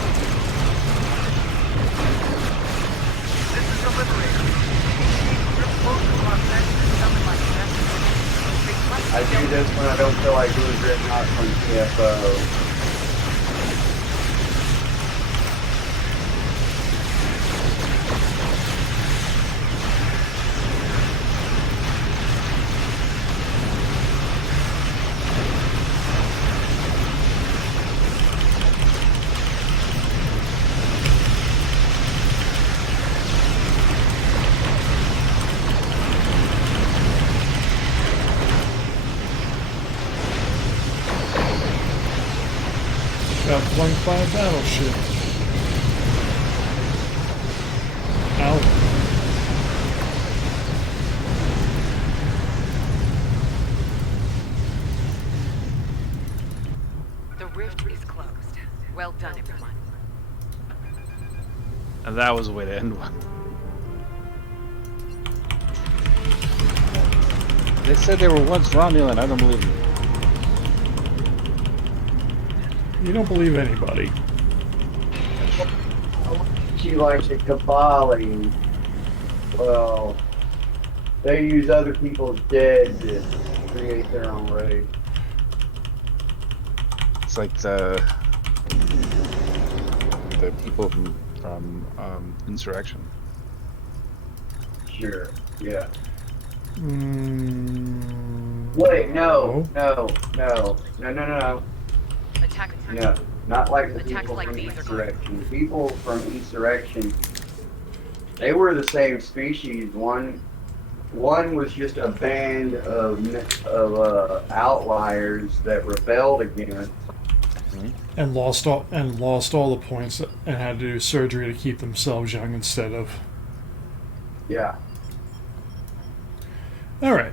This is the Liberator. Grip closer on that. Something like that. I do this when I don't feel like doing dreadnoughts on TFO. Got flanked by a battleship. Ow. The rift is closed. Well done, everyone. And that was a way to end one. They said they were once Romulan. I don't believe them. You don't believe anybody. She likes the Kabali. Well, they use other people's dead to create their own race. It's like the people from Insurrection. Sure, yeah. Mm, Wait, no. Attack. No, not like the Attacks people like from these are Insurrection. The people from Insurrection, they were the same species. One was just a band of outliers that rebelled against. and lost all the points and had to do surgery to keep themselves young instead of. Yeah. All right.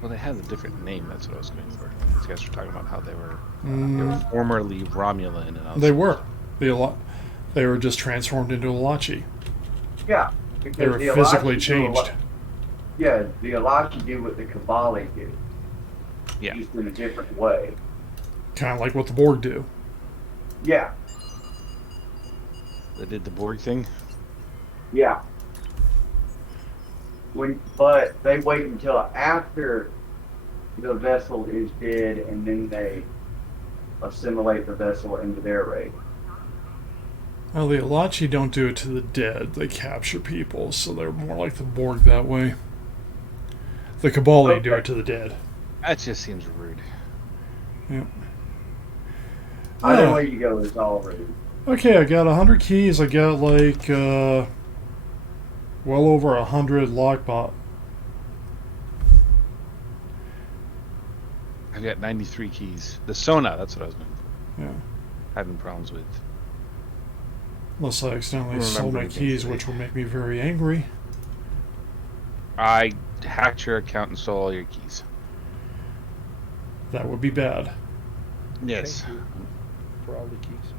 Well, they had a different name. That's what I was going for. These guys were talking about how they were formerly Romulan. And I was They were. They were just transformed into Alachi. Yeah. They were the physically Alachi changed. Yeah, the Alachi did what the Kabali did. Yeah. Just in a different way. Kind of like what the Borg do. Yeah. They did the Borg thing. Yeah. But they wait until after the vessel is dead, and then they assimilate the vessel into their race. Well, the Alachi don't do it to the dead. They capture people, so they're more like the Borg that way. The Kabali do it to the dead. That just seems rude. Yep. Either way you go is all rude. Okay, I got 100 keys. I got like well over 100 lockbot. I've got 93 keys. The Sona, that's what I was going for. Yeah. Having problems with. Unless I accidentally sold my keys, which would make me very angry. I hacked your account and stole all your keys. That would be bad. Yes. Thank you for all the keys.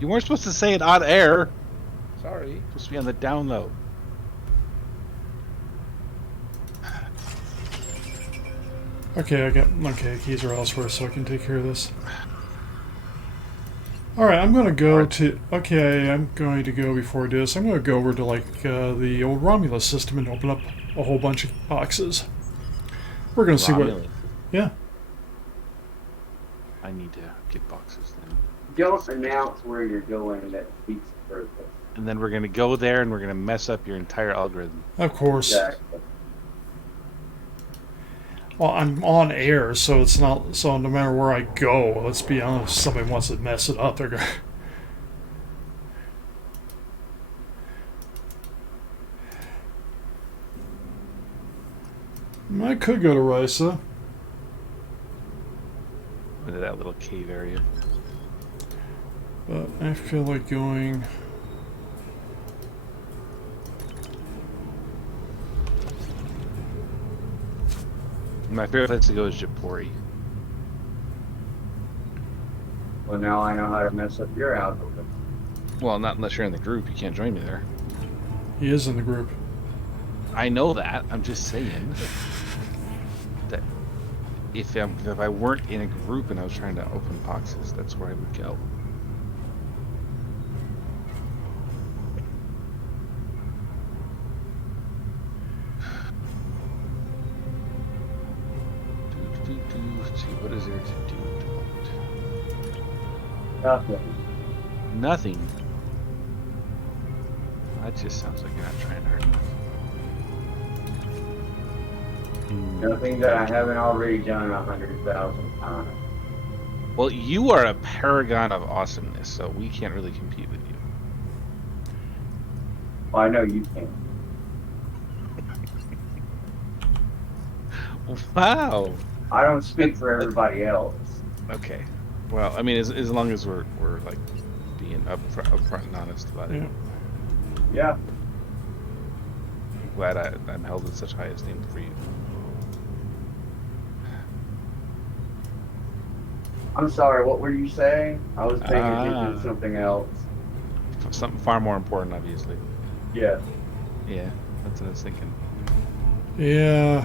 You weren't supposed to say it on air. Sorry. It's supposed to be on the down low. Okay, keys are elsewhere, so I can take care of this. Alright, I'm going to go before I do this. I'm going to go over to like the old Romulus system and open up a whole bunch of boxes. We're going to see what. Yeah. I need to get boxes then. Don't announce where you're going. That defeats the purpose. And then we're going to go there and we're going to mess up your entire algorithm. Of course. Exactly. Well, I'm on air, so it's not. So no matter where I go, let's be honest, if somebody wants to mess it up, they're going. I could go to Risa. Into that little cave area. But I feel like going. My favorite place to go is Japori. Well, now I know how to mess up your algorithm. Well, not unless you're in the group. You can't join me there. He is in the group. I know that. I'm just saying that if I weren't in a group and I was trying to open boxes, that's where I would go. Let's see, what is there to do at the moment? Nothing. Nothing. That just sounds like you're not trying hard enough. Nothing that I haven't already done 100,000 times. Well, you are a paragon of awesomeness, so we can't really compete with you. Well, I know you can. Wow. I don't speak for everybody else. Okay. Well, I mean, as long as we're like being upfront and honest about it. Yeah. I'm glad I'm held in such high esteem for you. I'm sorry, what were you saying? I was paying attention to something else. Something far more important, obviously. Yeah. Yeah, that's what I was thinking. Yeah.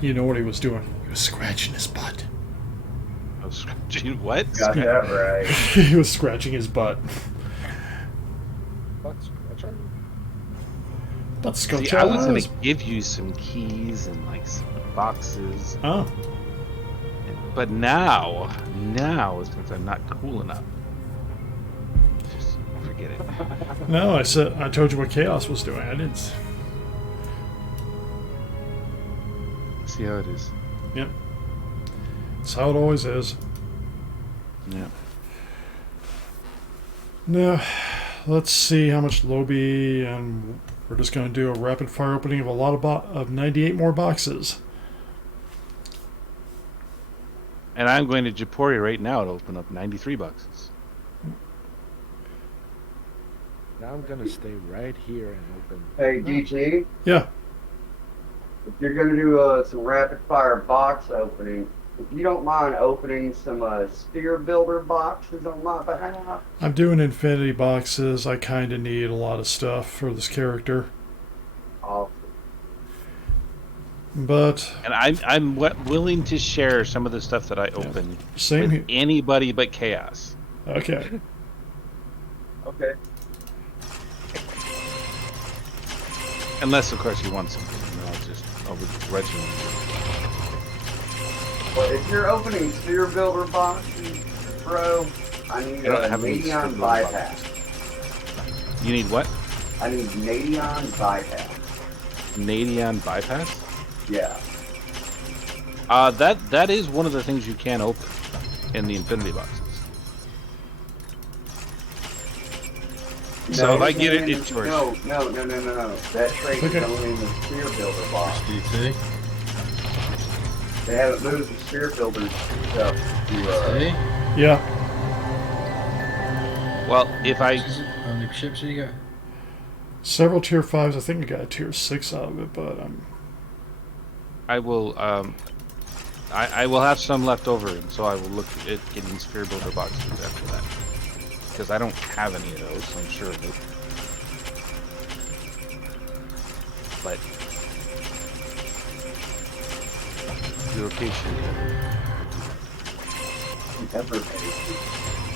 You know what he was doing? He was scratching his butt. I was scratching what? Got that right. He was scratching his butt. Butt scratcher? Butt See, scratcher. I was gonna give you some keys and like some boxes. Oh. But now, since I'm not cool enough, just forget it. No, I told you what Chaos was doing. I didn't. See how it is. Yep. That's how it always is. Yeah. Now, let's see how much Lobby, and we're just going to do a rapid fire opening of a lot of 98 more boxes. And I'm going to Japori right now to open up 93 boxes. Now I'm gonna stay right here and open. Hey, GT, Yeah. if you're going to do some rapid fire box opening, if you don't mind opening some sphere builder boxes on my behalf. I'm doing infinity boxes. I kind of need a lot of stuff for this character. Awesome. But And I'm willing to share some of the stuff that I open same with here. anybody but Chaos. Okay. Okay. Unless, of course, he wants something. And I'll begrudgingly. Well, if you're opening sphere builder boxes, bro, I need don't a have any sphere Nadion builder bypass. You need what? I need Nadion bypass. Nadion bypass? Yeah. That is one of the things you can open in the infinity boxes. So if I get it, it's yours. No. That trait is only in the sphere builder box. DT. They haven't moved the sphere builder stuff to, Yeah. Well, if I... How many ships do you got? Several tier 5s. I think I got a tier 6 out of it, but I will I will have some left over, and so I will look at getting sphere builder boxes after that. Because I don't have any of those, I'm sure of it. But you're patient. Ever patient.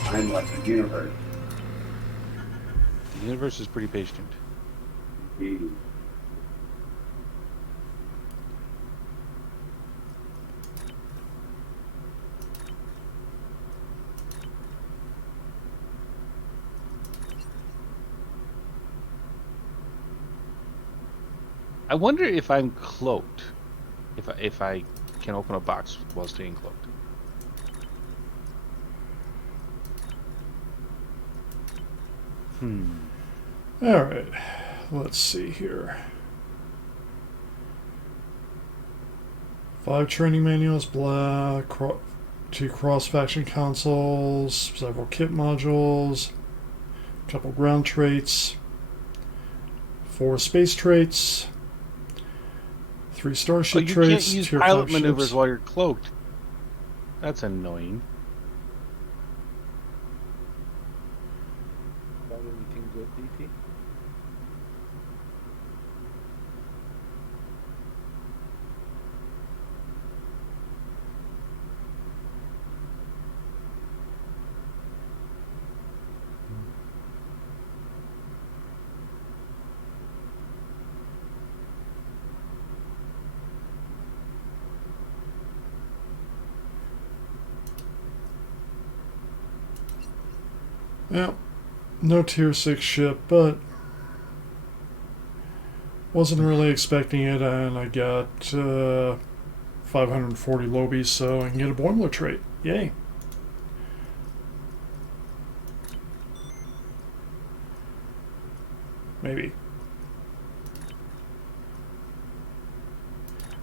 I'm like the universe. The universe is pretty patient. Indeed. I wonder if I'm cloaked. If I can open a box while staying cloaked. alright. Let's see here. 5 training manuals, black, 2 cross-faction consoles, several kit modules, a couple ground traits, 4 space traits, 3 starship you traits. can't use tier pilot 5 maneuvers ships. while you're cloaked. That's annoying. Got anything good, DT? Well, no tier 6 ship, but wasn't really expecting it, and I got 540 lobies, so I can get a boiler trait. Yay. Maybe.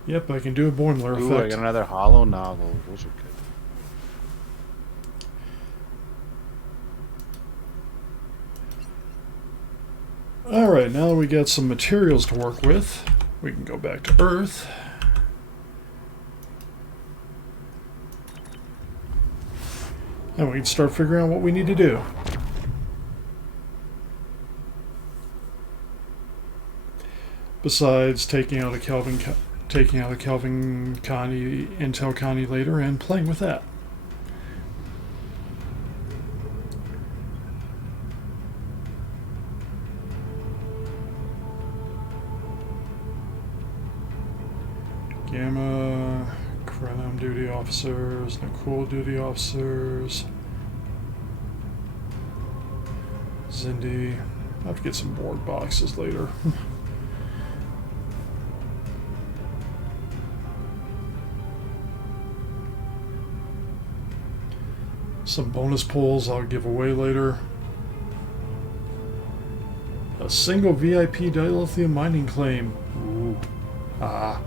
Yep, I can do a boiler Ooh, I effect. got another hollow novel. Those are good. Alright, now that we got some materials to work with, we can go back to Earth. And we can start figuring out what we need to do. Besides taking out a Kelvin Connie, Intel Connie later, and playing with that. Gamma, Krenom duty officers, Nicole duty officers, Zindi. I'll have to get some board boxes later. Some bonus pulls I'll give away later. A single VIP dilithium mining claim. Ooh. Ah.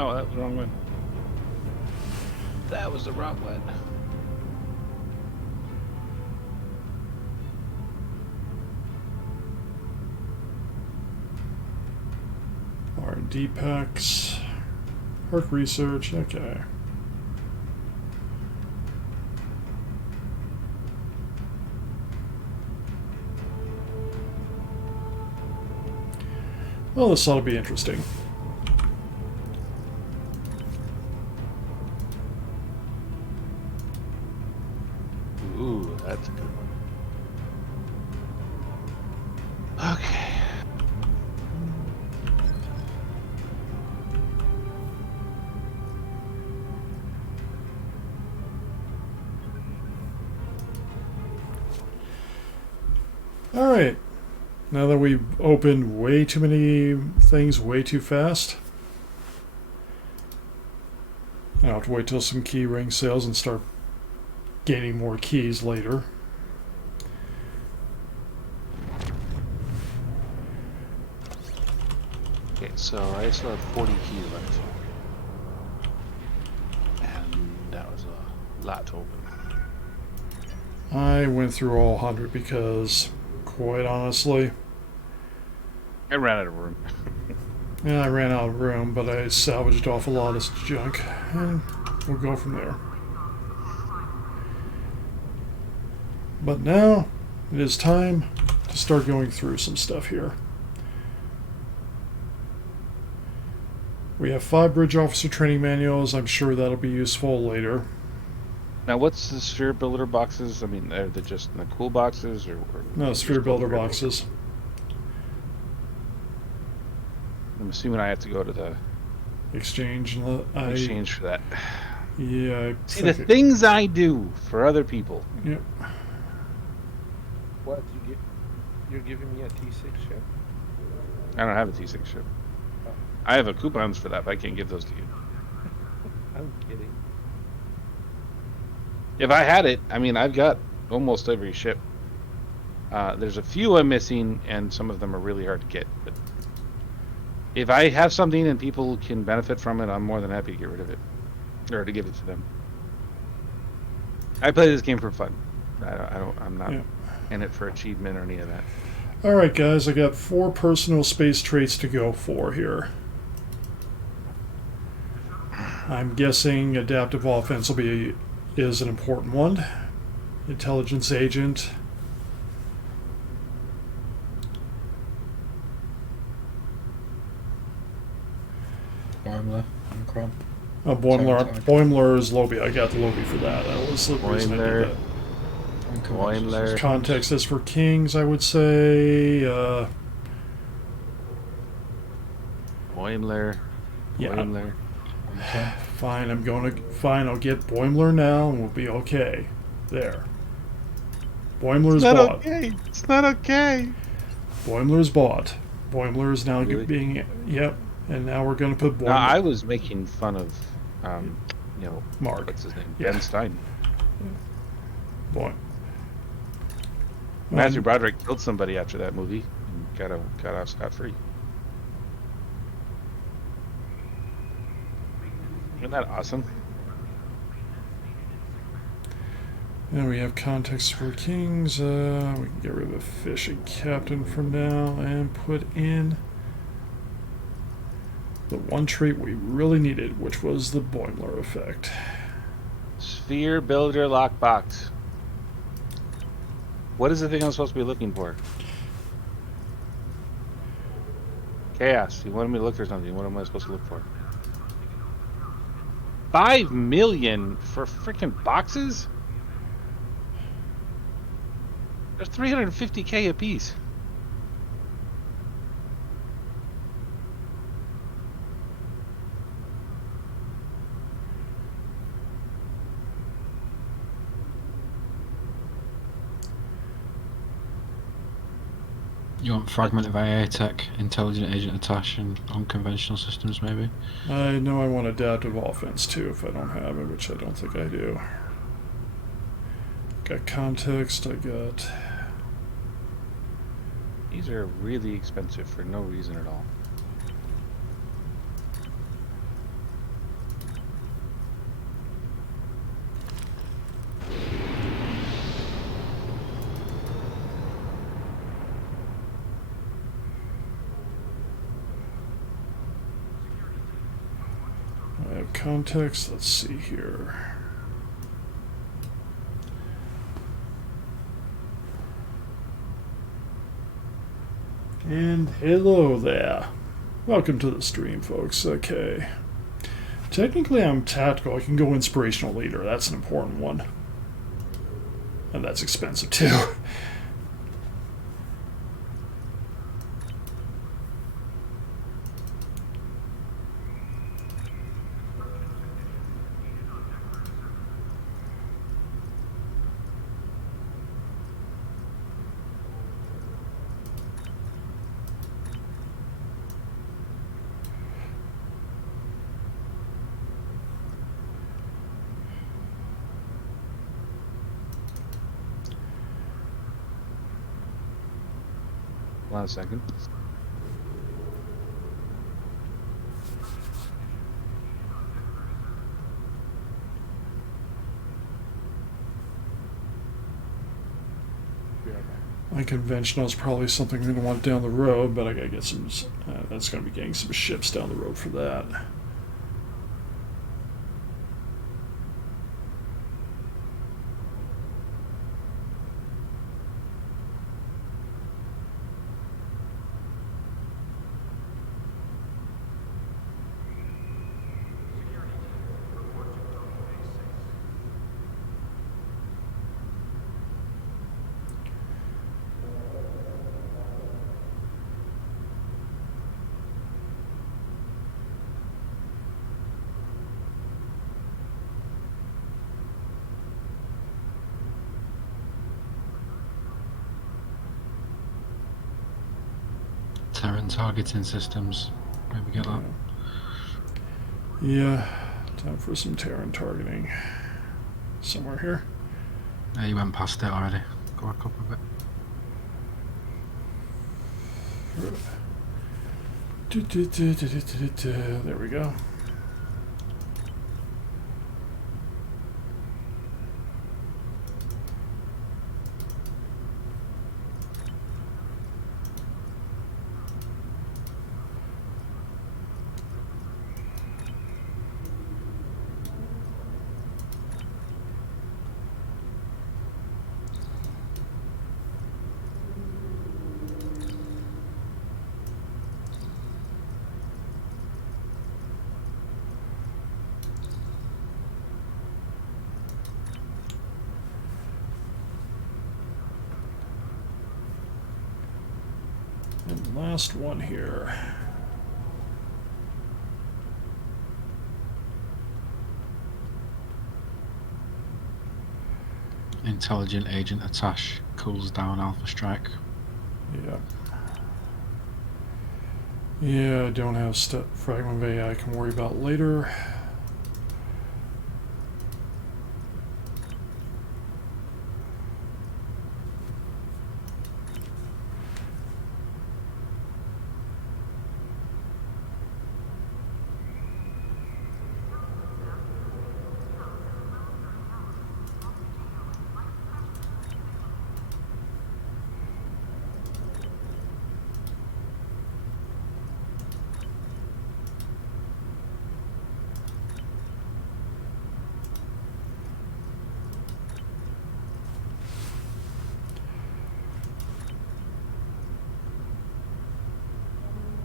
Oh, that was the wrong one. That was the wrong one. R&D packs. Herc research. Okay. Well, this ought to be interesting. Ooh, that's a good one. Okay. Alright. Now that we've opened way too many things way too fast, I'll have to wait till some key ring sales and start gaining more keys later. Okay, so I still have 40 keys left. And that was a lot to open. I went through all 100 because, quite honestly, I ran out of room. yeah, I ran out of room, but I salvaged off a lot of junk, and we'll go from there. But now, it is time to start going through some stuff here. We have 5 bridge officer training manuals. I'm sure that'll be useful later. Now, what's the sphere builder boxes? I mean, are they just in the cool boxes, or No, sphere builder boxes. I'm assuming I have to go to the Exchange. exchange for that. Yeah. See, the things I do for other people. Yep. What? You're giving me a T6 ship? I don't have a T6 ship. I have a coupons for that, but I can't give those to you. I'm kidding. If I had it, I mean, I've got almost every ship. There's a few I'm missing, and some of them are really hard to get. But If I have something and people can benefit from it, I'm more than happy to get rid of it. Or to give it to them. I play this game for fun. I'm not in it for achievement or any of that. Alright guys, I got 4 personal space traits to go for here. I'm guessing adaptive offense is an important one. Intelligence agent. Boimler and Crom. Boimler is Lobby. I got the Lobby for that. That was the reason I did that. Boimler. Context is for kings, I would say. Boimler. Yeah. Boimler. Okay. Fine, I'll get Boimler now and we'll be okay. There. Boimler's bought. Okay. It's not okay. Boimler's bought. Boimler is now Really? being... Yep. And now we're going to put Boimler... No, I was making fun of, Mark. What's his name? Yeah. Ben Stein. Boy. Matthew Broderick killed somebody after that movie and got off scot-free. Isn't that awesome? And we have context for kings. We can get rid of fishing captain for now and put in the one trait we really needed, which was the Boimler effect. Sphere Builder Lockbox. What is the thing I'm supposed to be looking for? Chaos. You wanted me to look for something. What am I supposed to look for? 5 million for freaking boxes? There's 350K a piece. You want fragment of AA tech, intelligent agent attach, and unconventional systems, maybe? I know I want adaptive offense too if I don't have it, which I don't think I do. Got context, I got... These are really expensive for no reason at all. I have context, let's see here. And hello there. Welcome to the stream, folks. Okay. Technically, I'm tactical. I can go inspirational leader. That's an important one. And that's expensive, too. Hold on a second. Unconventional is probably something we're going to want down the road, but I got to get some... that's going to be getting some ships down the road for that. Terran targeting systems, maybe get that. Yeah, time for some Terran targeting. Somewhere here. Yeah, you went past it already. Go back up a bit. There we go. And last one here. Intelligent Agent Atash cools down Alpha Strike. Yeah. Yeah, I don't have fragment of AI I can worry about later.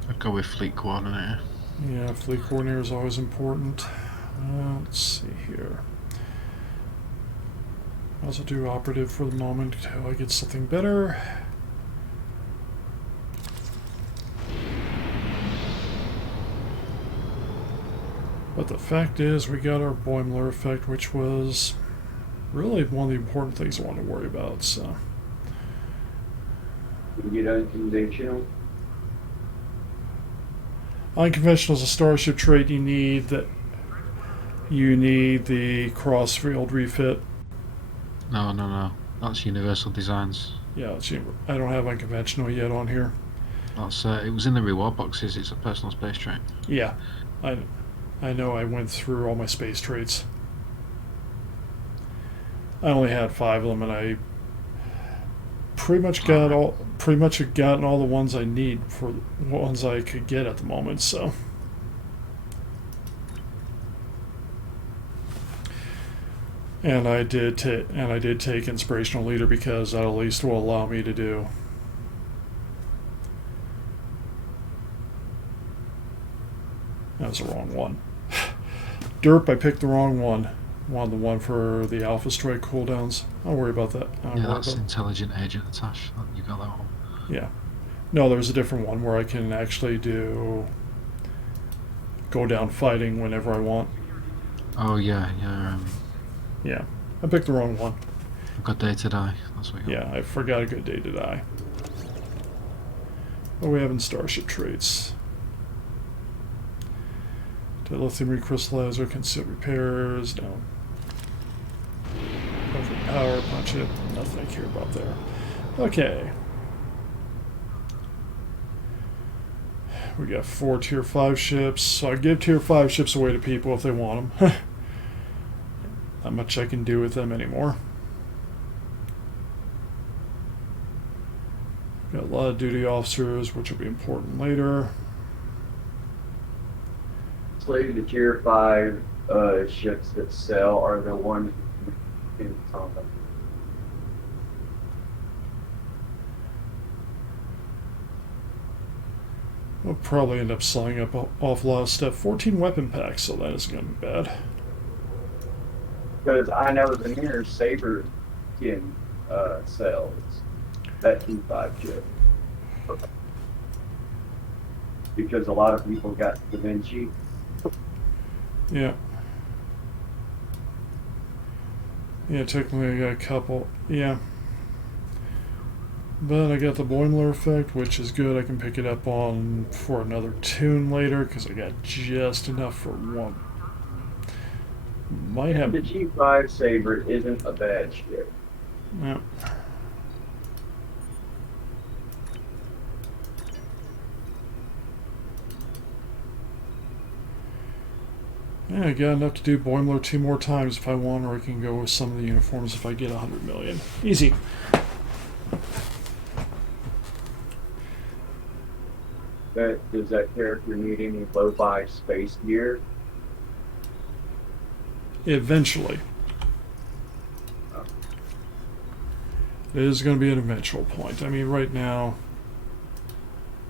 I'd go with Fleet Coordinator. Yeah, fleet coordinator is always important. Let's see here. I'll also do operative for the moment until I get something better. But the fact is, we got our Boimler effect, which was really one of the important things I wanted to worry about. So. You get unconventional. Unconventional is a starship trait you need. That you need the cross-field refit. No. That's Universal Designs. Yeah, I don't have unconventional yet on here. That's it was in the reward boxes. It's a personal space trait. Yeah, I know. I went through all my space traits. I only had 5 of them, and I pretty much had gotten all the ones I need for the ones I could get at the moment. So. And I did take Inspirational Leader because that at least will allow me to do. That was the wrong one. Derp, I picked the wrong one. Wanted the one for the Alpha Strike cooldowns. I'll worry about that. Yeah, that's Intelligent Agent Atash. You got that one. Yeah. No, there's a different one where I can actually go down fighting whenever I want. Oh yeah. Yeah, I picked the wrong one. I've got Day to Die. That's what you got. Yeah, I forgot a good Day to Die. What do we have in Starship traits? Lithium recrystallizer, concealed repairs, no. Perfect power, punch it, nothing I care about there. Okay. We got 4 tier 5 ships, so I give tier 5 ships away to people if they want them. Not much I can do with them anymore. Got a lot of duty officers, which will be important later. Slated to tier 5 ships that sell are the ones in combat. We'll probably end up selling up an awful lot of stuff. 14 weapon packs, so that isn't going to be bad. Because I know the near Saber can sells that tier 5 ship. Because a lot of people got Da Vinci. Yeah. Yeah, technically I got a couple. Yeah. But I got the Boimler effect, which is good. I can pick it up on for another tune later, because I got just enough for one. Might have... The G5 Saber isn't a bad ship. Yeah. Yeah, I got enough to do Boimler 2 more times if I want, or I can go with some of the uniforms if I get 100 million. Easy. Does that character need any low-buy space gear? Eventually. It is going to be an eventual point. I mean, right now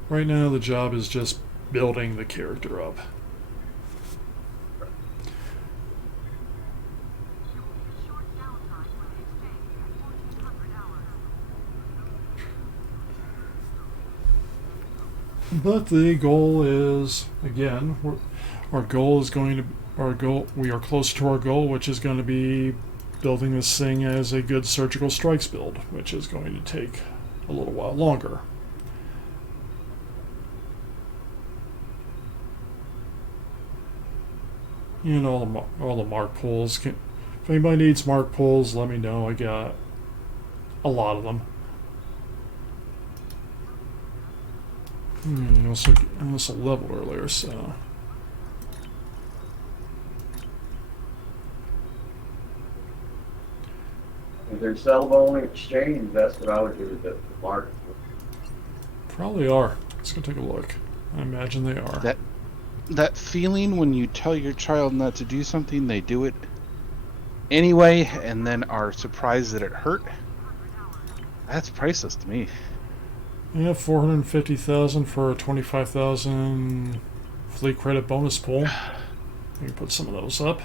the job is just building the character up. But the goal is, again, we are close to our goal, which is going to be building this thing as a good surgical strikes build, which is going to take a little while longer. You know, all the mark pulls. If anybody needs mark pulls, let me know. I got a lot of them. I also leveled earlier, so. If they're sellable in exchange, that's what I would do with the mark. Probably are. Let's go take a look. I imagine they are. That feeling when you tell your child not to do something, they do it anyway, and then are surprised that it hurt. That's priceless to me. Yeah, 450,000 for a 25,000 fleet credit bonus pool. You can put some of those up.